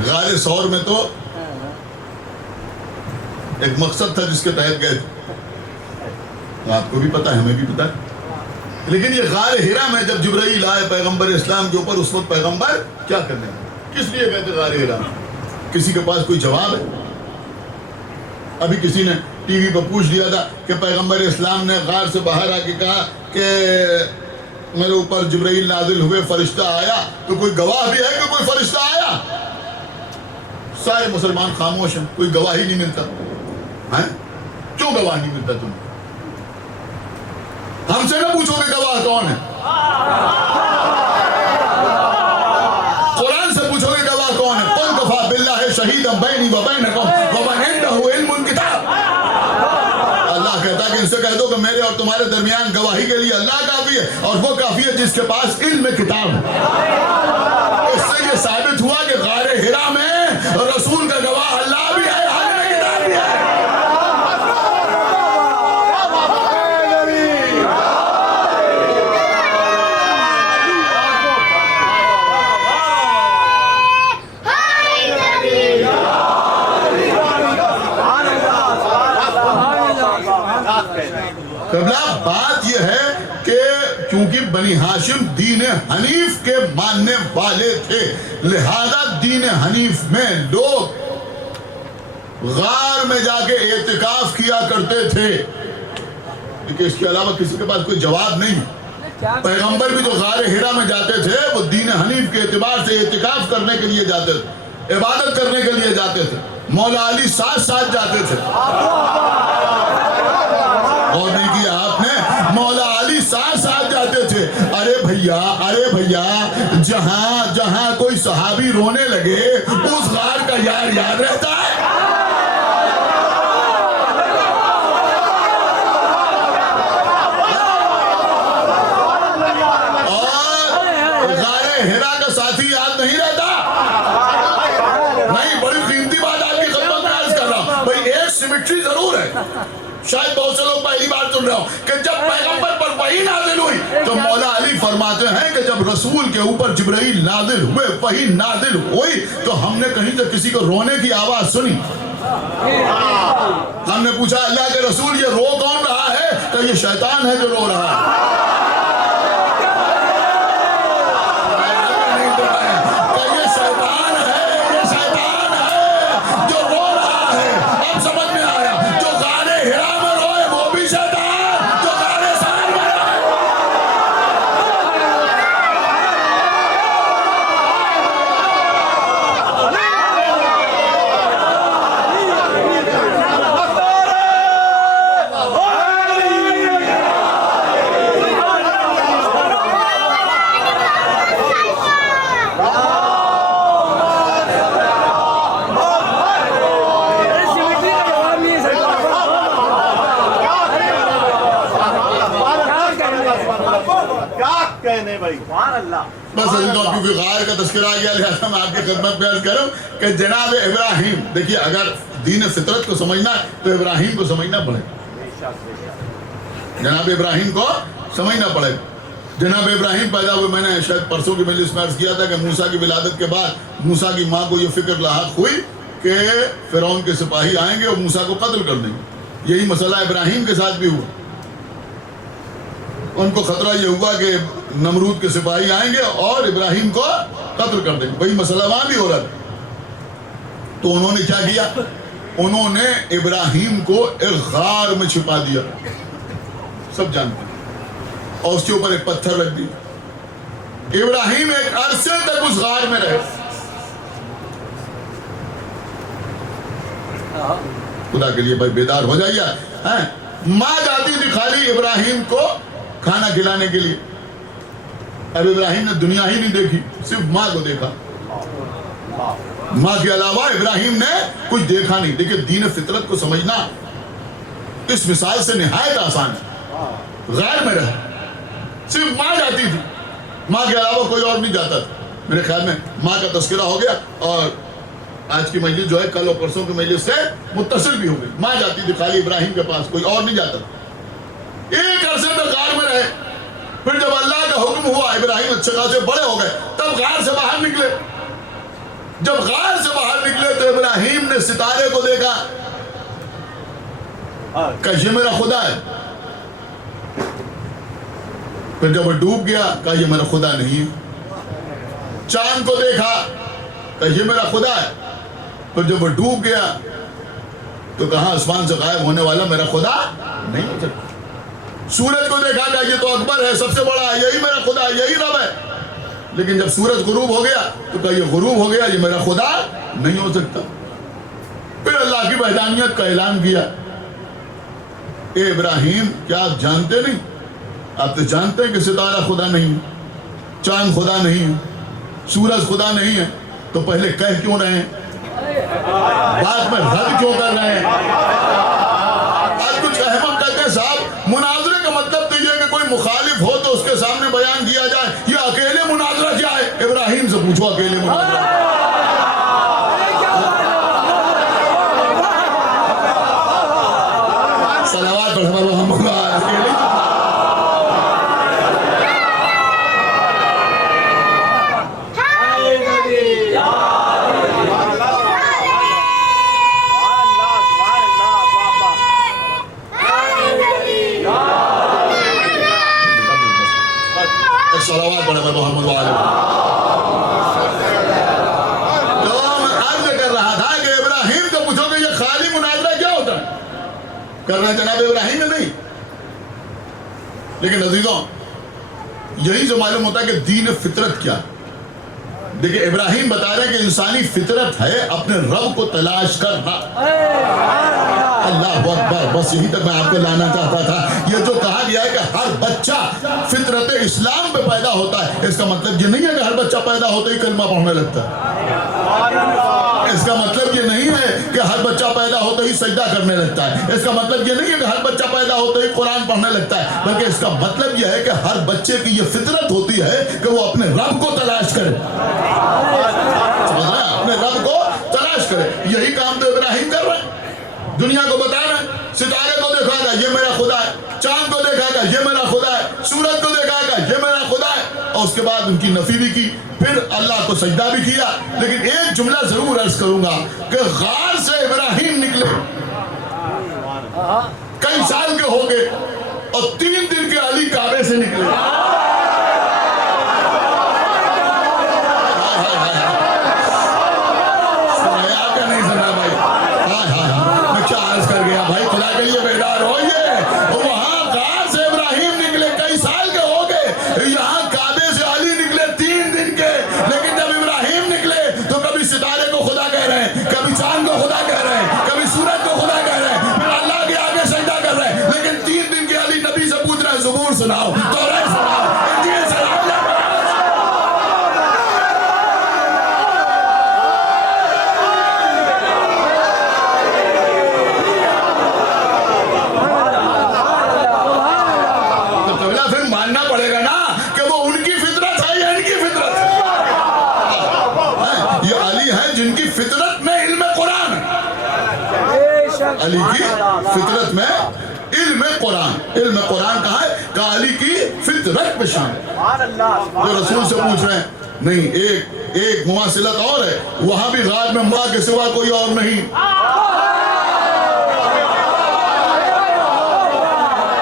غار ثور میں تو ایک مقصد تھا جس کے تحت گئے تھے. آپ کو بھی پتا ہے, ہمیں بھی پتا ہے. لیکن یہ غار حرا میں جب جبرائیل آئے پیغمبر اسلام کے اوپر, اس وقت پیغمبر کیا کرنے گئے؟ کس لیے گئے تھے غار حرا میں؟ کسی کے پاس کوئی جواب ہے؟ ابھی کسی نے ٹی وی پر پوچھ لیا تھا کہ پیغمبر اسلام نے غار سے باہر آ کے کہا کہ میرے اوپر جبرائیل نازل ہوئے, فرشتہ آیا, تو کوئی گواہ بھی ہے کہ کوئی فرشتہ آیا؟ سارے مسلمان خاموش ہیں, کوئی گواہ ہی نہیں ملتا. کیوں گواہ نہیں ملتا تم؟ ہم سے نہ پوچھو کہ گواہ کون ہے, قرآن سے پوچھو کہ گواہ کون ہے. قل کفی باللہ شہیدا بینی و بینکم ومن عنده علم الکتاب. اللہ کہتا ہے کہ ان سے کہہ دو کہ میرے اور تمہارے درمیان گواہی کے لیے اللہ کافی ہے, اور وہ کافی ہے جس کے پاس علم کتاب ہے. اس سے یہ ثابت ہوا کہ غار حرا میں رسول کا گواہ اللہ بھی ہے, علم کتاب بھی ہے. بات یہ ہے کہ کیونکہ بنی ہاشم دین حنیف کے ماننے والے تھے, لہذا دین حنیف میں لوگ غار میں جا کے اعتکاف کیا کرتے تھے. لیکن اس کے علاوہ کسی کے پاس کوئی جواب نہیں. پیغمبر بھی جو غار حرا میں جاتے تھے وہ دین حنیف کے اعتبار سے اعتکاف کرنے کے لیے جاتے تھے, عبادت کرنے کے لیے جاتے تھے. مولا علی ساتھ ساتھ جاتے تھے. اور نہیں کیا آپ نے, مولا علی ساتھ ساتھ جاتے تھے. ارے بھیا جہاں کوئی صحابی رونے لگے اس غار کا یاد رہتا ہے. اور غار حرا کا ساتھی یاد نہیں رہتا. نہیں, بڑی قیمتی بات آپ کی خدمت میں عرض کر رہا ہوں. بھئی ایک سیمیٹری ضرور ہے, شاید بہت سے لوگ پہلی بار سن رہے ہوں کہ جب پیغمبر پر وحی نازل ہوئی تو مولا علی فرماتے ہیں کہ جب رسول کے اوپر جبرائیل نازل ہوئے, وحی نازل ہوئی, تو ہم نے کہیں سے کسی کو رونے کی آواز سنی. ہم نے پوچھا اللہ کے رسول یہ رو کون رہا ہے؟ کہ یہ شیطان ہے جو رو رہا ہے. بس کیونکہ غار کا تذکرہ آ گیا لہذا میں آپ کی خدمت میں عرض کروں کہ جناب ابراہیم, دیکھیے اگر دین فطرت کو سمجھنا ہے تو ابراہیم کو سمجھنا پڑے گا. جناب ابراہیم کو سمجھنا پڑے گا. جناب ابراہیم پیدا ہوئے, میں نے شاید پرسوں کی مجلس میں عرض کیا تھا کہ موسیٰ کی ولادت کے بعد موسیٰ کی ماں کو یہ فکر لاحق ہوئی کہ فرعون کے سپاہی آئیں گے اور موسیٰ کو قتل کر دیں گے. یہی مسئلہ ابراہیم کے ساتھ بھی ہوا. ان کو خطرہ یہ ہوا کہ نمرود کے سپاہی آئیں گے اور ابراہیم کو قتل کر دیں گے. وہی مسئلہ وہاں بھی ہو رہا تھا. تو انہوں نے کیا کیا, انہوں نے ابراہیم کو ایک غار میں چھپا دیا, سب جانتے ہیں, اور اس کے اوپر ایک پتھر رکھ دیا. ابراہیم ایک عرصے تک اس غار میں رہے. خدا کے لیے بھائی بیدار ہو جائیے. ماں جاتی تھی خالی ابراہیم کو کھانا کھلانے کے لیے. اب ابراہیم نے دنیا ہی نہیں دیکھی, صرف ماں کو دیکھا. ماں کے علاوہ ابراہیم نے کچھ دیکھا نہیں. دیکھیں دین فطرت کو سمجھنا اس مثال سے نہایت آسان ہے. غار میں رہا, صرف ماں جاتی تھی, ماں کے علاوہ کوئی اور نہیں جاتا تھا. میرے خیال میں ماں کا تذکرہ ہو گیا اور آج کی مجلس جو ہے کل اور پرسوں کی مجلس سے متصل بھی ہو گئی. ماں جاتی تھی خالی ابراہیم کے پاس, کوئی اور نہیں جاتا تھا. ایک عرصے تک غار میں رہے. پھر جب اللہ کا حکم ہوا ابراہیم اچھے خاصے بڑے ہو گئے, تب غار سے باہر نکلے. جب غار سے باہر نکلے تو ابراہیم نے ستارے کو دیکھا کہ یہ میرا خدا ہے. پھر جب وہ ڈوب گیا کہا یہ میرا خدا نہیں ہے. چاند کو دیکھا کہ یہ میرا خدا ہے. پھر جب وہ ڈوب گیا تو کہا آسمان سے غائب ہونے والا میرا خدا نہیں ہو سکتا. سورج کو دیکھا کہ یہ تو اکبر ہے, سب سے بڑا ہے, یہی میرا خدا ہے, یہی رب ہے. لیکن جب سورج غروب ہو گیا تو کہا یہ غروب ہو گیا, یہ میرا خدا نہیں ہو سکتا. پھر اللہ کی وحدانیت کا اعلان کیا. اے ابراہیم کیا آپ جانتے نہیں, آپ تو جانتے ہیں کہ ستارہ خدا نہیں ہے, چاند خدا نہیں ہے, سورج خدا نہیں ہے, تو پہلے کہہ کیوں رہے ہیں, بات میں رد کیوں کر رہے ہیں. آج کچھ احمد کہتے ہیں صاحب مناظرے کا مطلب تو یہ ہے کہ کوئی مخالف ہو تو اس کے سامنے بیان کیا جائے. یہ اکیلے مناظرہ کیا ہے, ابراہیم سے پوچھو اکیلے مناظرہ. صلوات پڑھو محمد اکیلے. صلوات پڑھو محمد وآلہ. تو میں عرض کر رہا تھا کہ ابراہیم کو پوچھو کہ یہ خالی مناظرہ کیا ہوتا ہے, کرنا جناب ابراہیم نے نہیں. لیکن عزیزوں یہی جو معلوم ہوتا ہے کہ دین فطرت کیا. دیکھیں ابراہیم بتا رہے ہیں کہ انسانی فطرت ہے اپنے رب کو تلاش کرنا. اللہ اکبر, بس یہی تک میں آپ کو لانا چاہتا تھا. یہ جو کہا گیا ہے کہ ہر بچہ فطرت اسلام پہ پیدا ہوتا ہے, اس کا مطلب یہ نہیں ہے کہ ہر بچہ پیدا ہوتا ہی کلمہ پڑھنے لگتا ہے. اس کا مطلب یہ نہیں ہے کہ ہر بچہ پیدا ہوتا ہی سجدہ کرنے لگتا ہے. اس کا مطلب یہ نہیں ہے کہ ہر بچہ پیدا ہوتا ہی قرآن پڑھنے لگتا ہے. بلکہ اس کا مطلب یہ ہے کہ ہر بچے کی یہ فطرت ہوتی ہے کہ وہ اپنے رب کو تلاش کرے, اپنے رب کو تلاش کرے. یہی کام تو ابراہیم کر رہے ہیں, دنیا کو بتا رہے ہیں. ستارے کو دیکھا گا یہ میرا خدا ہے, چاند کو دیکھا گا یہ میرا خدا ہے, سورج کو دیکھا گا یہ میرا خدا ہے. اور اس کے بعد ان کی نفی بھی کی, پھر اللہ کو سجدہ بھی کیا. لیکن ایک جملہ ضرور عرض کروں گا کہ غار سے ابراہیم نکلے, کئی سال کے ہو گئے, اور 3 دن کے علی کعبے سے نکلے. بھائی خدا کے لیے بیدار ہوئیے. وہاں غار سے ابراہیم نکلے, کئی سال کے ہو گئے. یہاں کعبے سے علی نکلے 3 دن کے. لیکن جب ابراہیم نکلے تو کبھی ستارے کو خدا کہہ رہے ہیں, کبھی چاند کو خدا کہہ رہے ہیں, کبھی سورج کو خدا کہہ رہے ہیں, پھر اللہ کے آگے سجدہ کر رہے ہیں. لیکن 3 دن کے علی نبی سے پوچھ رہے ہیں زبور سناؤ, تورات سناؤ, انجیل سناؤ. جن کی فطرت میں علم قرآن ہے, علی کی فطرت میں علم قرآن. علم قرآن کہا ہے کہ علی کی فطرت پہ شامل. جو رسول سے پوچھ رہے ہیں, نہیں ایک مواصلت اور ہے, وہاں بھی غار میں ماں کے سوا کوئی اور نہیں,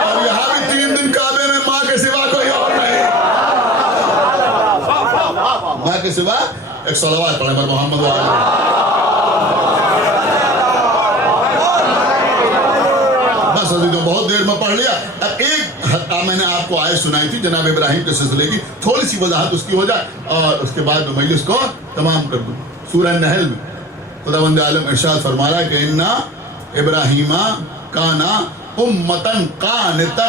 اور یہاں بھی 3 دن کعبے میں ماں کے سوا کوئی اور نہیں. ماں کے سوا ایک صلوات پڑھے پر محمد وآلہ. بس عزیزوں بہت دیر میں پڑھ لیا. اب ایک میں نے آپ کو آیت سنائی تھی جناب ابراہیم کے سلسلے کی, تھوڑی سی وضاحت اس کی ہو جائے اور اس کے بعد میں مجلس کو تمام کر دوں. سورہ نحل میں خداوند عالم ارشاد فرما رہا ہے کہ اِنَّا ابراہیمَ کَانَ اُمَّةً قَانِتًا.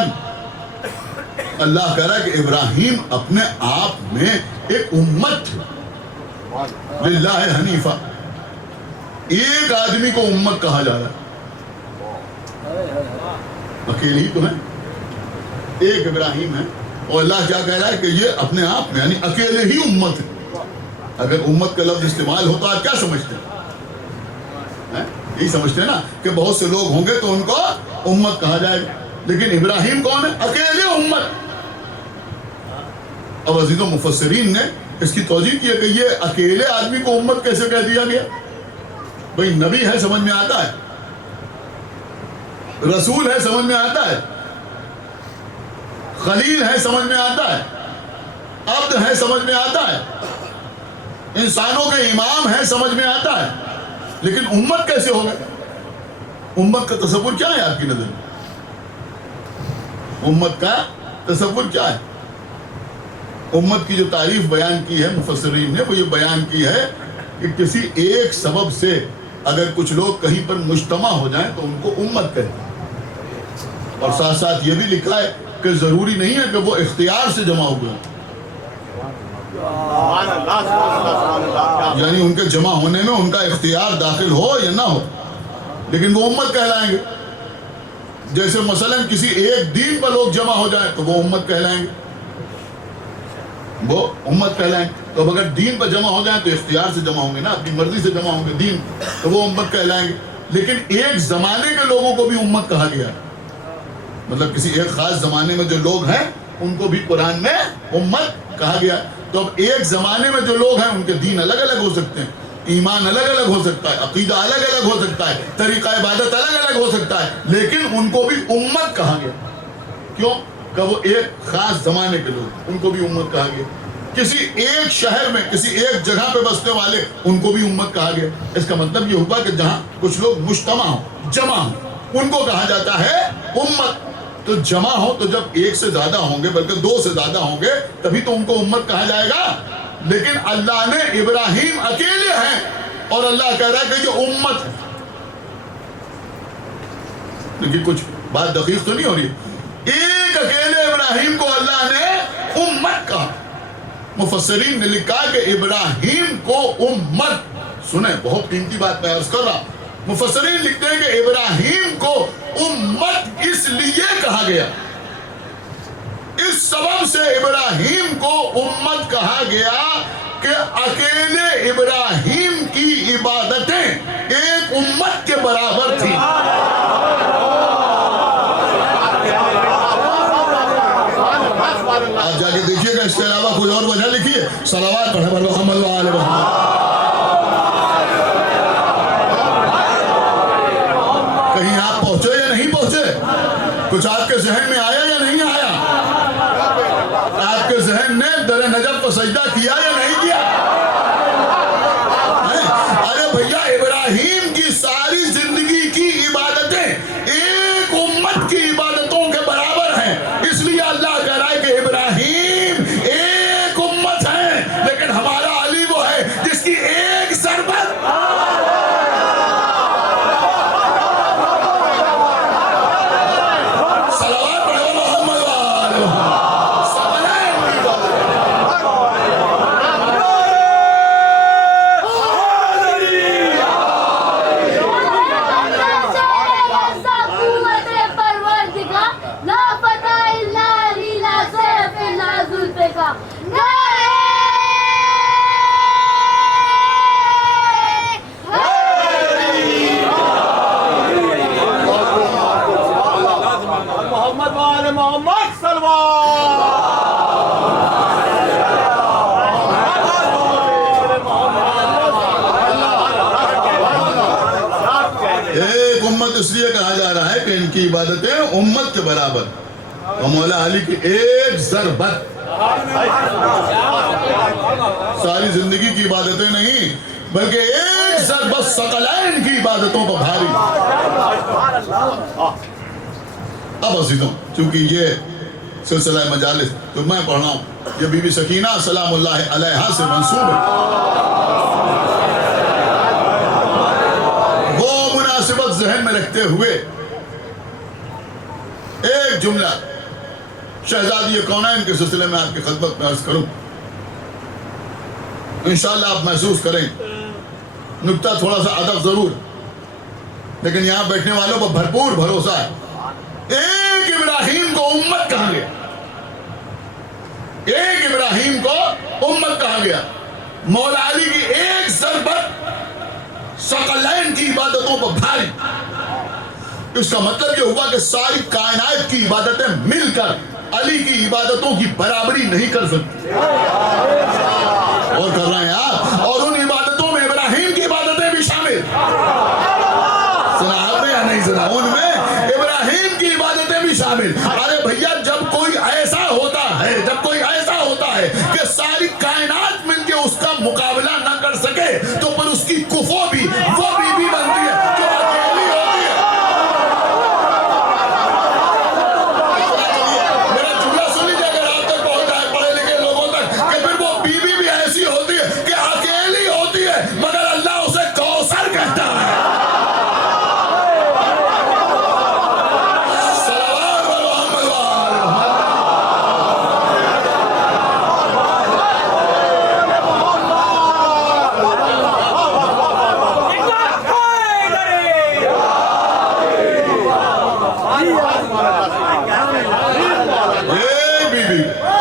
اللہ کہہ رہا ہے کہ ابراہیم اپنے آپ میں ایک امت تھے, للہ حنیفہ, ایک آدمی کو امت کہا جا رہا ہے، اکیلے ہی تو ہیں، ایک ابراہیم ہے، اور اللہ کیا کہہ رہا ہے کہ یہ اپنے آپ میں یعنی اکیلے ہی امت ہے۔ اگر امت کا لفظ استعمال ہوتا آپ کیا سمجھتے ہیں؟ یہی سمجھتے ہیں نا کہ بہت سے لوگ ہوں گے تو ان کو امت کہا جائے گا، لیکن ابراہیم کون ہے؟ اکیلے امت۔ اب عزیزوں مفسرین نے اس کی توجیہ کی ہے کہ یہ اکیلے آدمی کو امت کیسے کہہ دیا گیا؟ بھئی نبی ہے سمجھ میں آتا ہے، رسول ہے سمجھ میں آتا ہے، خلیل ہے سمجھ میں آتا ہے، عبد ہے سمجھ میں آتا ہے، انسانوں کے امام ہے سمجھ میں آتا ہے، لیکن امت کیسے ہو گئے؟ امت کا تصور کیا ہے آپ کی نظر میں؟ امت کا تصور کیا ہے؟ امت کی جو تعریف بیان کی ہے مفسرین نے وہ یہ بیان کی ہے کہ کسی ایک سبب سے اگر کچھ لوگ کہیں پر مجتمع ہو جائیں تو ان کو امت کہتے ہیں، اور ساتھ ساتھ یہ بھی لکھا ہے کہ ضروری نہیں ہے کہ وہ اختیار سے جمع ہوئے ہیں، یعنی ان کے جمع ہونے میں ان کا اختیار داخل ہو یا نہ ہو، لیکن وہ امت کہلائیں گے۔ جیسے مثلا کسی ایک دین پر لوگ جمع ہو جائیں تو وہ امت کہلائیں گے، وہ امت کہلائیں گے۔ تو اب اگر دین پر جمع ہو جائیں تو اختیار سے جمع ہوں گے نا، اپنی مرضی سے جمع ہوں گے دین، تو وہ امت کہلائیں گے۔ لیکن ایک زمانے کے لوگوں کو بھی امت کہا گیا ہے، مطلب کسی ایک خاص زمانے میں جو لوگ ہیں ان کو بھی قرآن میں امت کہا گیا ہے۔ تو اب ایک زمانے میں جو لوگ ہیں ان کے دین الگ الگ ہو سکتے ہیں، ایمان الگ الگ ہو سکتا ہے، عقیدہ الگ الگ ہو سکتا ہے، طریقہ عبادت الگ الگ ہو سکتا ہے، لیکن ان کو بھی امت کہا گیا۔ کیوں؟ کہ وہ ایک خاص زمانے کے لوگ، ان کو بھی امت کہا گیا۔ کسی ایک شہر میں کسی ایک جگہ پہ بسنے والے ان کو بھی امت کہا گیا۔ اس کا مطلب یہ ہوا کہ جہاں کچھ لوگ مجتمع ہوں، جمع ہوں، ان کو کہا جاتا ہے امت۔ تو جمع ہو تو جب ایک سے زیادہ ہوں گے بلکہ دو سے زیادہ ہوں گے تبھی تو ان کو امت کہا جائے گا۔ لیکن اللہ نے ابراہیم اکیلے ہیں اور اللہ کہہ رہا ہے کہ یہ امت ہے۔ لیکن کچھ بات دقیق تو نہیں ہو رہی، ایک اکیلے ابراہیم کو اللہ نے امت کہا۔ مفسرین نے لکھا کہ ابراہیم کو امت، سنیں بہت قیمتی بات میں عرض کر رہا، مفسرین لکھتے ہیں کہ ابراہیم کو امت اس لیے کہا گیا، اس سبب سے ابراہیم کو امت کہا گیا کہ اکیلے ابراہیم کی عبادتیں ایک امت کے برابر تھیں۔ آپ جا کے دیکھیے گا اس کے علاوہ کوئی اور وجہ لکھیے، صلوات پڑھے بر محمد و آل محمد۔ کہیں آپ پہنچے یا نہیں پہنچے؟ کچھ آپ کے ذہن میں آیا یا نہیں آیا؟ آپ کے ذہن نے در نجف پر سجدہ کیا یا نہیں کیا؟ ارے بھیا ابراہیم کی ساری زندگی کی عبادتیں ایک امت کی عبادتوں کے برابر ہیں، اس لیے اللہ کہہ رہا ہے کہ ابراہیم ایک امت ہے، لیکن ہمارا علی وہ ہے جس کی ایک ضربت اس لیے کہا جا رہا ہے کہ ان کی عبادتیں امت کے برابر، اور مولا علی کی ایک ضربت، ساری زندگی کی عبادتیں نہیں بلکہ ایک ضربت ثقلین کی عبادتوں پر بھاری۔ اب عزیزوں چونکہ یہ سلسلہ مجالس جو میں پڑھ رہا ہوں یہ بی بی سکینہ سلام اللہ علیہا سے منسوب ہے، مناسبت ذہن میں رکھتے ہوئے ایک جملہ شہزادی کونین کے سلسلے میں آپ کی خدمت میں عرض کروں، انشاءاللہ آپ محسوس کریں نکتہ تھوڑا سا ادب ضرور، لیکن یہاں بیٹھنے والوں کو بھرپور بھروسہ ہے. ایک ابراہیم کو امت کہا گیا، ایک ابراہیم کو امت کہا گیا. مولا علی کی ایک ضربت ثقلین کی عبادتوں پر بھاری. اس کا مطلب یہ ہوا کہ ساری کائنات کی عبادتیں مل کر علی کی عبادتوں کی برابری نہیں کر سکتی. اور کر رہے ہیں آپ، اور ان عبادتوں میں ابراہیم کی عبادتیں بھی شامل. سنا آپ نے یا نہیں سنا؟ ان میں ابراہیم کی عبادتیں بھی شامل. ارے بھیا جب کوئی ایسا ہوتا ہے، جب کوئی ایسا ہوتا ہے کہ ساری کائنات مل کے اس کا مقابلہ نہ کر سکے، تو پھر اس کی کفو بھی وہ بی بنتی ہے جو اکیلی ہوتی ہے. میرا جملہ سن لیجیے اگر آپ تک پہنچ جائے پڑھے لکھے لوگوں تک، کہ پھر وہ بی بھی ایسی ہوتی ہے کہ اکیلی ہوتی ہے مگر اللہ اسے کوثر کہتا ہے.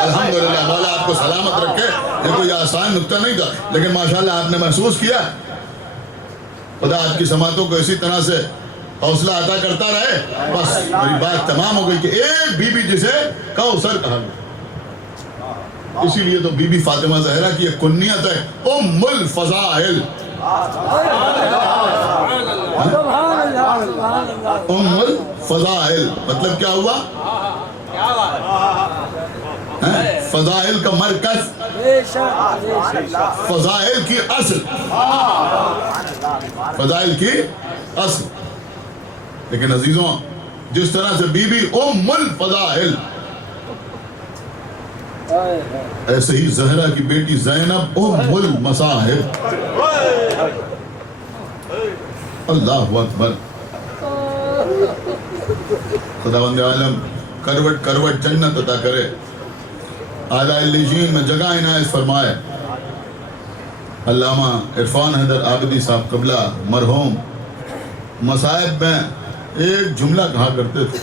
الحمدللہ، مولا آپ کو سلامت رکھے. یہ کوئی آسان نکتہ نہیں تھا، لیکن ماشاءاللہ آپ نے محسوس کیا. خدا آپ کی سماعتوں کو اسی طرح سے حوصلہ عطا کرتا رہے. بس میری بات تمام ہو گئی کہ ایک بی بی جسے کوثر کہا گیا. اسی لیے تو بی بی فاطمہ زہرا کی ایک کنیت ہے ام الفضائل. ام الفضائل مطلب کیا ہوا؟ فضائل کا مرکز، فضائل کی اصل، فضائل کی اصل. لیکن عزیزوں، جس طرح سے بی بی ام الفضائل، ایسے ہی زہرا کی بیٹی زینب ام المصاحب. اللہ اکبر. خداوند عالم کروٹ کروٹ جنت عطا کرے، اعلیٰ علیین میں جگہ عنایت فرمائے. علامہ عرفان حیدر عابدی صاحب قبلہ مرحوم مصائب میں ایک جملہ کہا کرتے تھے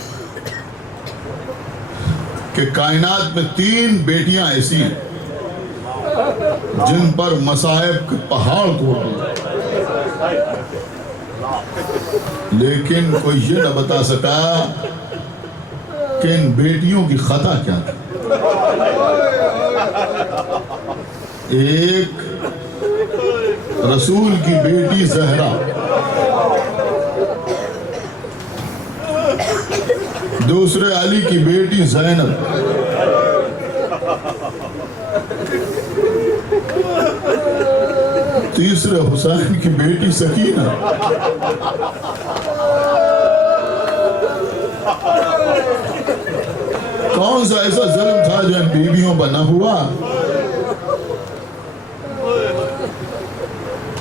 کہ کائنات میں 3 بیٹیاں ایسی ہیں جن پر مصائب کے پہاڑ توڑ دیے، لیکن کوئی یہ نہ بتا سکا کہ ان بیٹیوں کی خطا کیا تھی. ایک رسول کی بیٹی زہرا، دوسرے علی کی بیٹی زینب، تیسرے حسین کی بیٹی سکینہ. کون سا ایسا ظلم تھا جو ان بیویوں پر نہ ہوا؟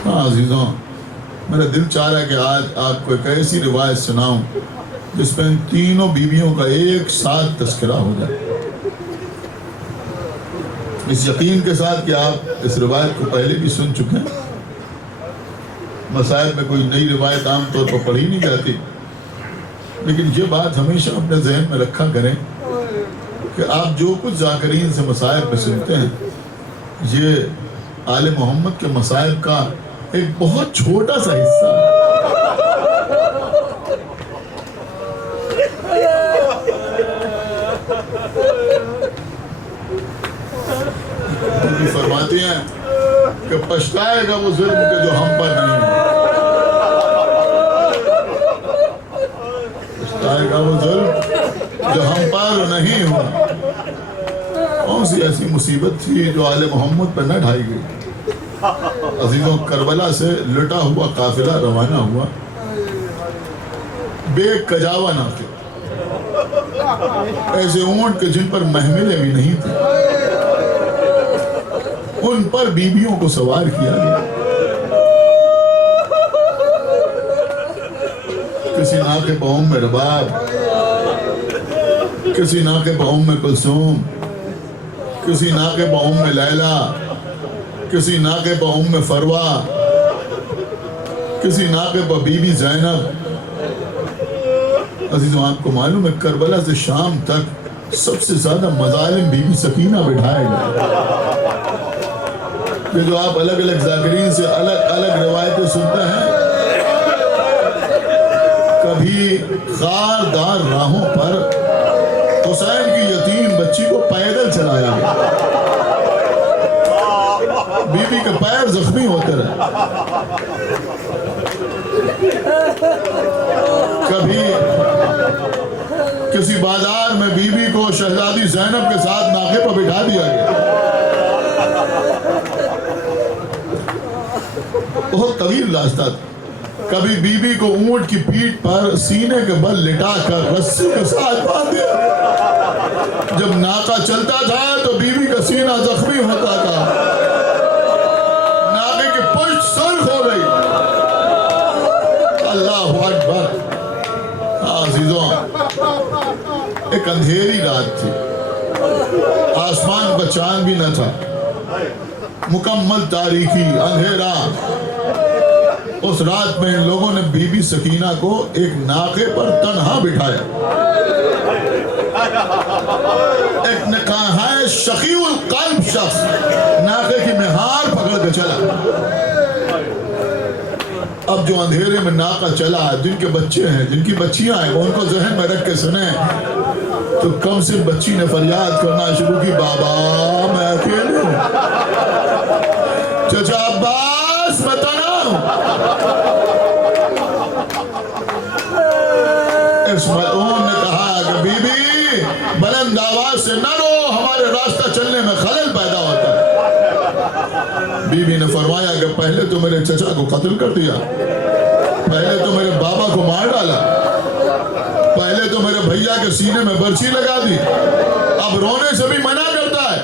ہاں عزیزوں، میرا دل چاہ رہا ہے کہ آج آپ کو ایک ایسی روایت سناؤں جس میں ان تینوں بیویوں کا ایک ساتھ تذکرہ ہو جائے، اس یقین کے ساتھ کہ آپ اس روایت کو پہلے بھی سن چکے ہیں. مسائل میں کوئی نئی روایت عام طور پر پڑھی نہیں جاتی، لیکن یہ بات ہمیشہ اپنے ذہن میں رکھا کریں کہ آپ جو کچھ ذاکرین سے مصائب میں سنتے ہیں، یہ آل محمد کے مصائب کا ایک بہت چھوٹا سا حصہ ہے. فرماتی ہیں کہ پچھتائے گا وہ ظلم کے جو ہم پر نہیں ہے، پچھتائے گا وہ ظلم جو ہم پر نہیں ہوا. کون سی ایسی مصیبت تھی جو آل محمد پر نہ ڈھائی گئی؟ عزیزوں، کربلا سے لٹا ہوا قافلہ روانہ ہوا، بے کجاوہ نہ تھے، ایسے اونٹ کے جن پر محملیں بھی نہیں تھیں، ان پر بیویوں کو سوار کیا گیا. کسی ناقے پہ ام رباب، کسی ناقے پہ ام کلثوم، کسی ناقے پہ ام لیلا، کسی ناقے پہ ام فروا، کسی ناقے پر بی بی زینب، عزیزوں آپ کو معلوم ہے کربلا سے شام تک سب سے زیادہ مظالم بی بی سکینہ بٹھائے گئے. یہ جو آپ الگ الگ ذاکرین سے الگ الگ روایتیں سنتے ہیں، کبھی خاردار راہوں پر حسین کی یتیم بچی کو پیدل چلایا گیا، بی بی کے پیر زخمی ہوتے رہے. کبھی کسی بازار میں بی بی کو شہزادی زینب کے ساتھ ناقے پر بٹھا دیا گیا. بہت طویل راستہ تھا. کبھی بی بی کو اونٹ کی پیٹھ پر سینے کے بل لٹا کر رسی کے ساتھ باندھ دیا. جب ناقہ چلتا تھا تو بی بی کا سینہ زخمی ہوتا تھا، ناقے کی پشت سرخ ہو گئی. اللہ اکبر. عزیزوں، ایک اندھیری رات تھی، آسمان پر چاند بھی نہ تھا، مکمل تاریکی اندھیرا. اس رات میں ان لوگوں نے بی بی سکینہ کو ایک ناقے پر تنہا بٹھایا. ایک نکاح شقی القلب شخص ناقے کی مہار پکڑ کے چلا. اب جو اندھیرے میں ناقہ چلا، جن کے بچے ہیں، جن کی بچیاں ہیں، وہ ان کو ذہن میں رکھ کے سنیں تو کم سے بچی نے فریاد کرنا شروع کی، بابا میں اکیلے ہوں، چچا عباس میں تنہا ہوں. اس ملعون نے کہا کہ بی بی بلند آواز سے نہ رو، ہمارے راستہ چلنے میں خلل پیدا ہوتا ہے. بی بی نے فرمایا کہ پہلے تو میرے چچا کو قتل کر دیا، پہلے تو میرے بابا کو مار ڈالا، پہلے تو میرے بھیا کے سینے میں برچھی لگا دی، اب رونے سے بھی منع کرتا ہے.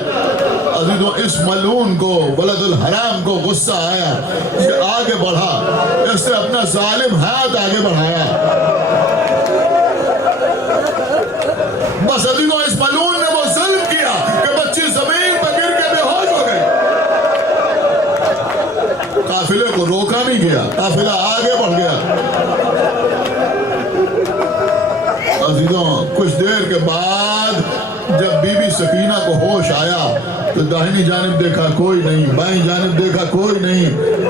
عزیزوں، اس ملعون کو، ولد الحرام کو غصہ آیا، یہ آگے بڑھا، اس نے اپنا ظالم ہاتھ آگے بڑھایا. بس عزیزوں، اس ملعون نے وہ ظلم کیا کہ بچی زمین پر گر کے بے ہوش ہو گئی. قافلے کو روکا نہیں گیا، قافلہ آگے بڑھ گیا. عزیزوں، کچھ دیر کے بعد جب بی بی سکینہ کو ہوش آیا تو داہنی جانب دیکھا کوئی نہیں، بائیں جانب دیکھا کوئی نہیں.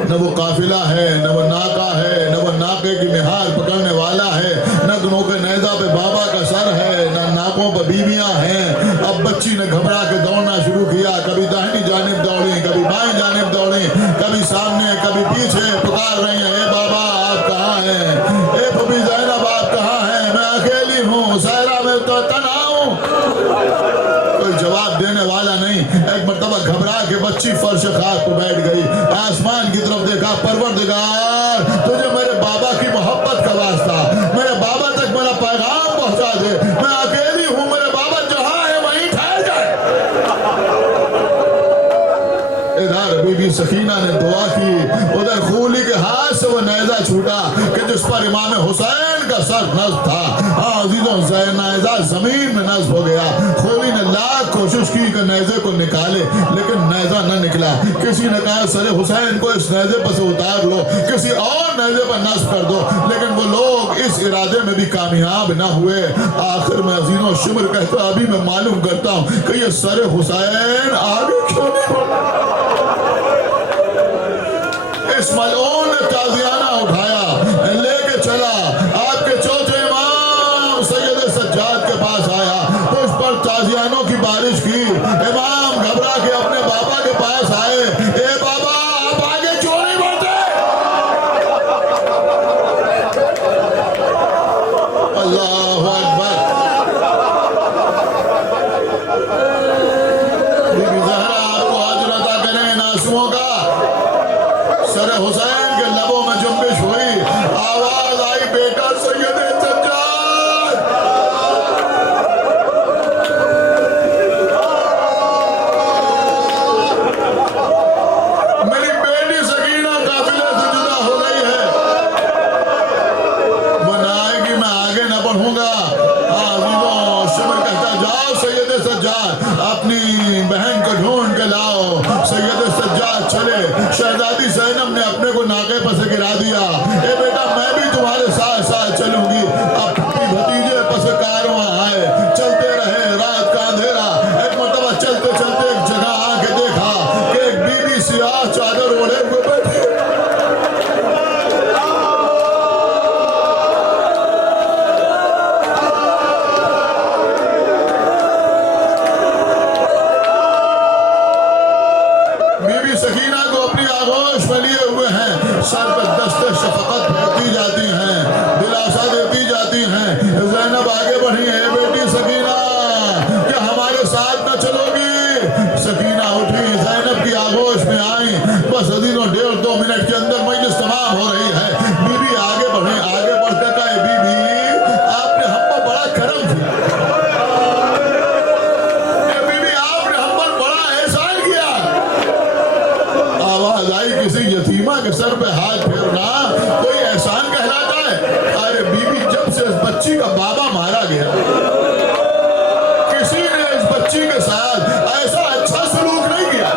نہ وہ قافلہ ہے، نہ وہ ناقہ ہے، نہ وہ ناقے کی مہار پکڑنے والا ہے، نہ دونوں کے نیزہ پہ بابا کا سر ہے، نہ ناقوں پہ بیویاں ہیں. اب بچی نے گھبرا کے دوڑنا شروع کیا، کبھی داہنی جانب دوڑی، کبھی بائیں جانب دوڑی، کبھی سامنے کبھی پیچھے، پکار رہی ہیں، اے بابا آپ کہاں ہیں، اے پھوپھی زینب آپ کہاں ہیں، میں اکیلی ہوں، سائرہ میں تو تنہا ہوں. کوئی جواب دینے والا نہیں. ایک مرتبہ گھبرا کے بچی فرش خاک پہ بیٹھ گئی، آسمان کی طرف دیکھا، پروردگار تجھے میرے بابا کی محبت کا واسطہ، میرے بابا تک میرا پیغام پہنچا دے، میں اکیلی ہوں، میرے بابا جہاں ہے وہیں ٹھہر جائے. ادھر بی بی سکینہ نے دعا کی، ادھر خولی کے ہاتھ سے وہ نیزہ چھوٹا کہ جس پر امام حسین کا سر نصب تھا. عزیزوں، نیزہ زمین میں نصب ہو گیا. خولی نے لاکھ کوشش کی کہ نیزے کو نکالے، لیکن نیزہ نہ نکلا. کسی نے کہا سر حسین کو اس نیزے پر سے اتار لو، کسی اور نیزے پر نصب کر دو، لیکن وہ لوگ اس ارادے میں بھی کامیاب نہ ہوئے. آخر میں عزیزوں شمر کہتا ابھی میں معلوم کرتا ہوں کہ یہ سر حسین آگے کیوں نہیں بڑھا. اس ملعون نے تازیانہ اٹھایا، لے کے چلا، آپ کے چوتھے امام سید سجاد کے پاس آیا، اس پر تازیانوں کی بارش کی. امام گھبرا کے اپنے بابا کے پاس آئے، اے بابا آپ آگے کیوں نہیں بڑھتے. اللہ اکبر. بی بی زہرا آپ کو اجر عطا کریں ناسموں کا. سر حسین کے لبوں میں جنبش ہوئی، آواز آئی، بیٹا سید سجاد. میری بیٹی سکینہ قافلے سے جدا ہو گئی ہے، وہ نہ آئے گی، میں آگے نہ بڑھوں گا. کے سر پہ ہاتھ پھیرنا کوئی احسان کہلاتا ہے؟ ارے بیوی جب سے اس بچی کا بابا مارا گیا کسی نے اس بچی کے ساتھ ایسا اچھا سلوک نہیں کیا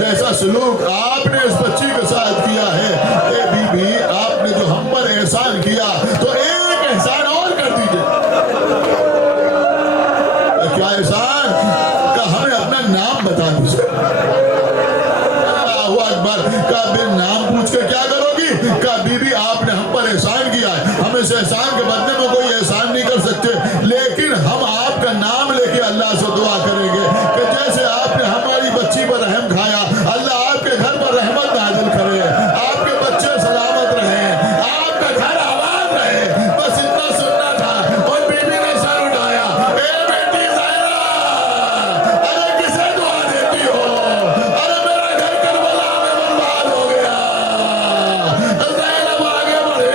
جیسا سلوک آپ نے اس بچی کے ساتھ کیا ہے۔ اے بی بی آپ نے جو ہم پر احسان کیا تو ایک احسان اور کر دیجئے۔ کیا احسان؟ کہ ہمیں اپنا نام بتا دیجئے۔ اللہ اکبر۔ کہ بے نام پوچھ کے کیا کرو گی؟ کہ بی بی آپ نے ہم پر احسان کیا ہے، ہم اس احسان کے بدلے میں کوئی احسان نہیں کر سکتے، لیکن ہم آپ کا نام لے کے اللہ سے دعا کریں گے کہ جیسے آپ نے ہماری بچی پر رحم کھایا، اللہ آپ کے گھر پر رحمت نازل کرے، آپ کے بچے سلامت رہیں، آپ کا گھر آباد رہے۔ بس اتنا سننا تھا۔ اور بی بی نے سر اٹھایا، اے بیٹی زہرا، ارے کسے دعا دیتی ہو؟ ارے میرا گھر کربلا میں برباد ہو گیا۔ زینب آگے بڑھے،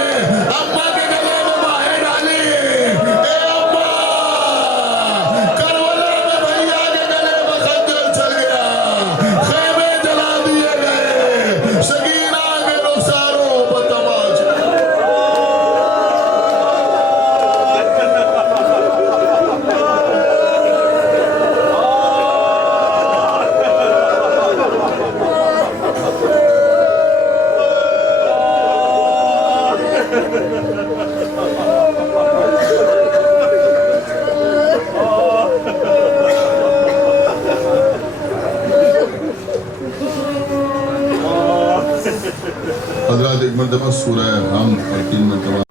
اماں کے گلے میں باہیں ڈالی، اے اماں، کربلا میں بھیا کے گلے میں خنجر چل گیا، خیمے جلا دیے گئے، سکینہ کے رخساروں پر تماچے۔ حضرات ایک مرتبہ سورہ حمد اور 3 مرتبہ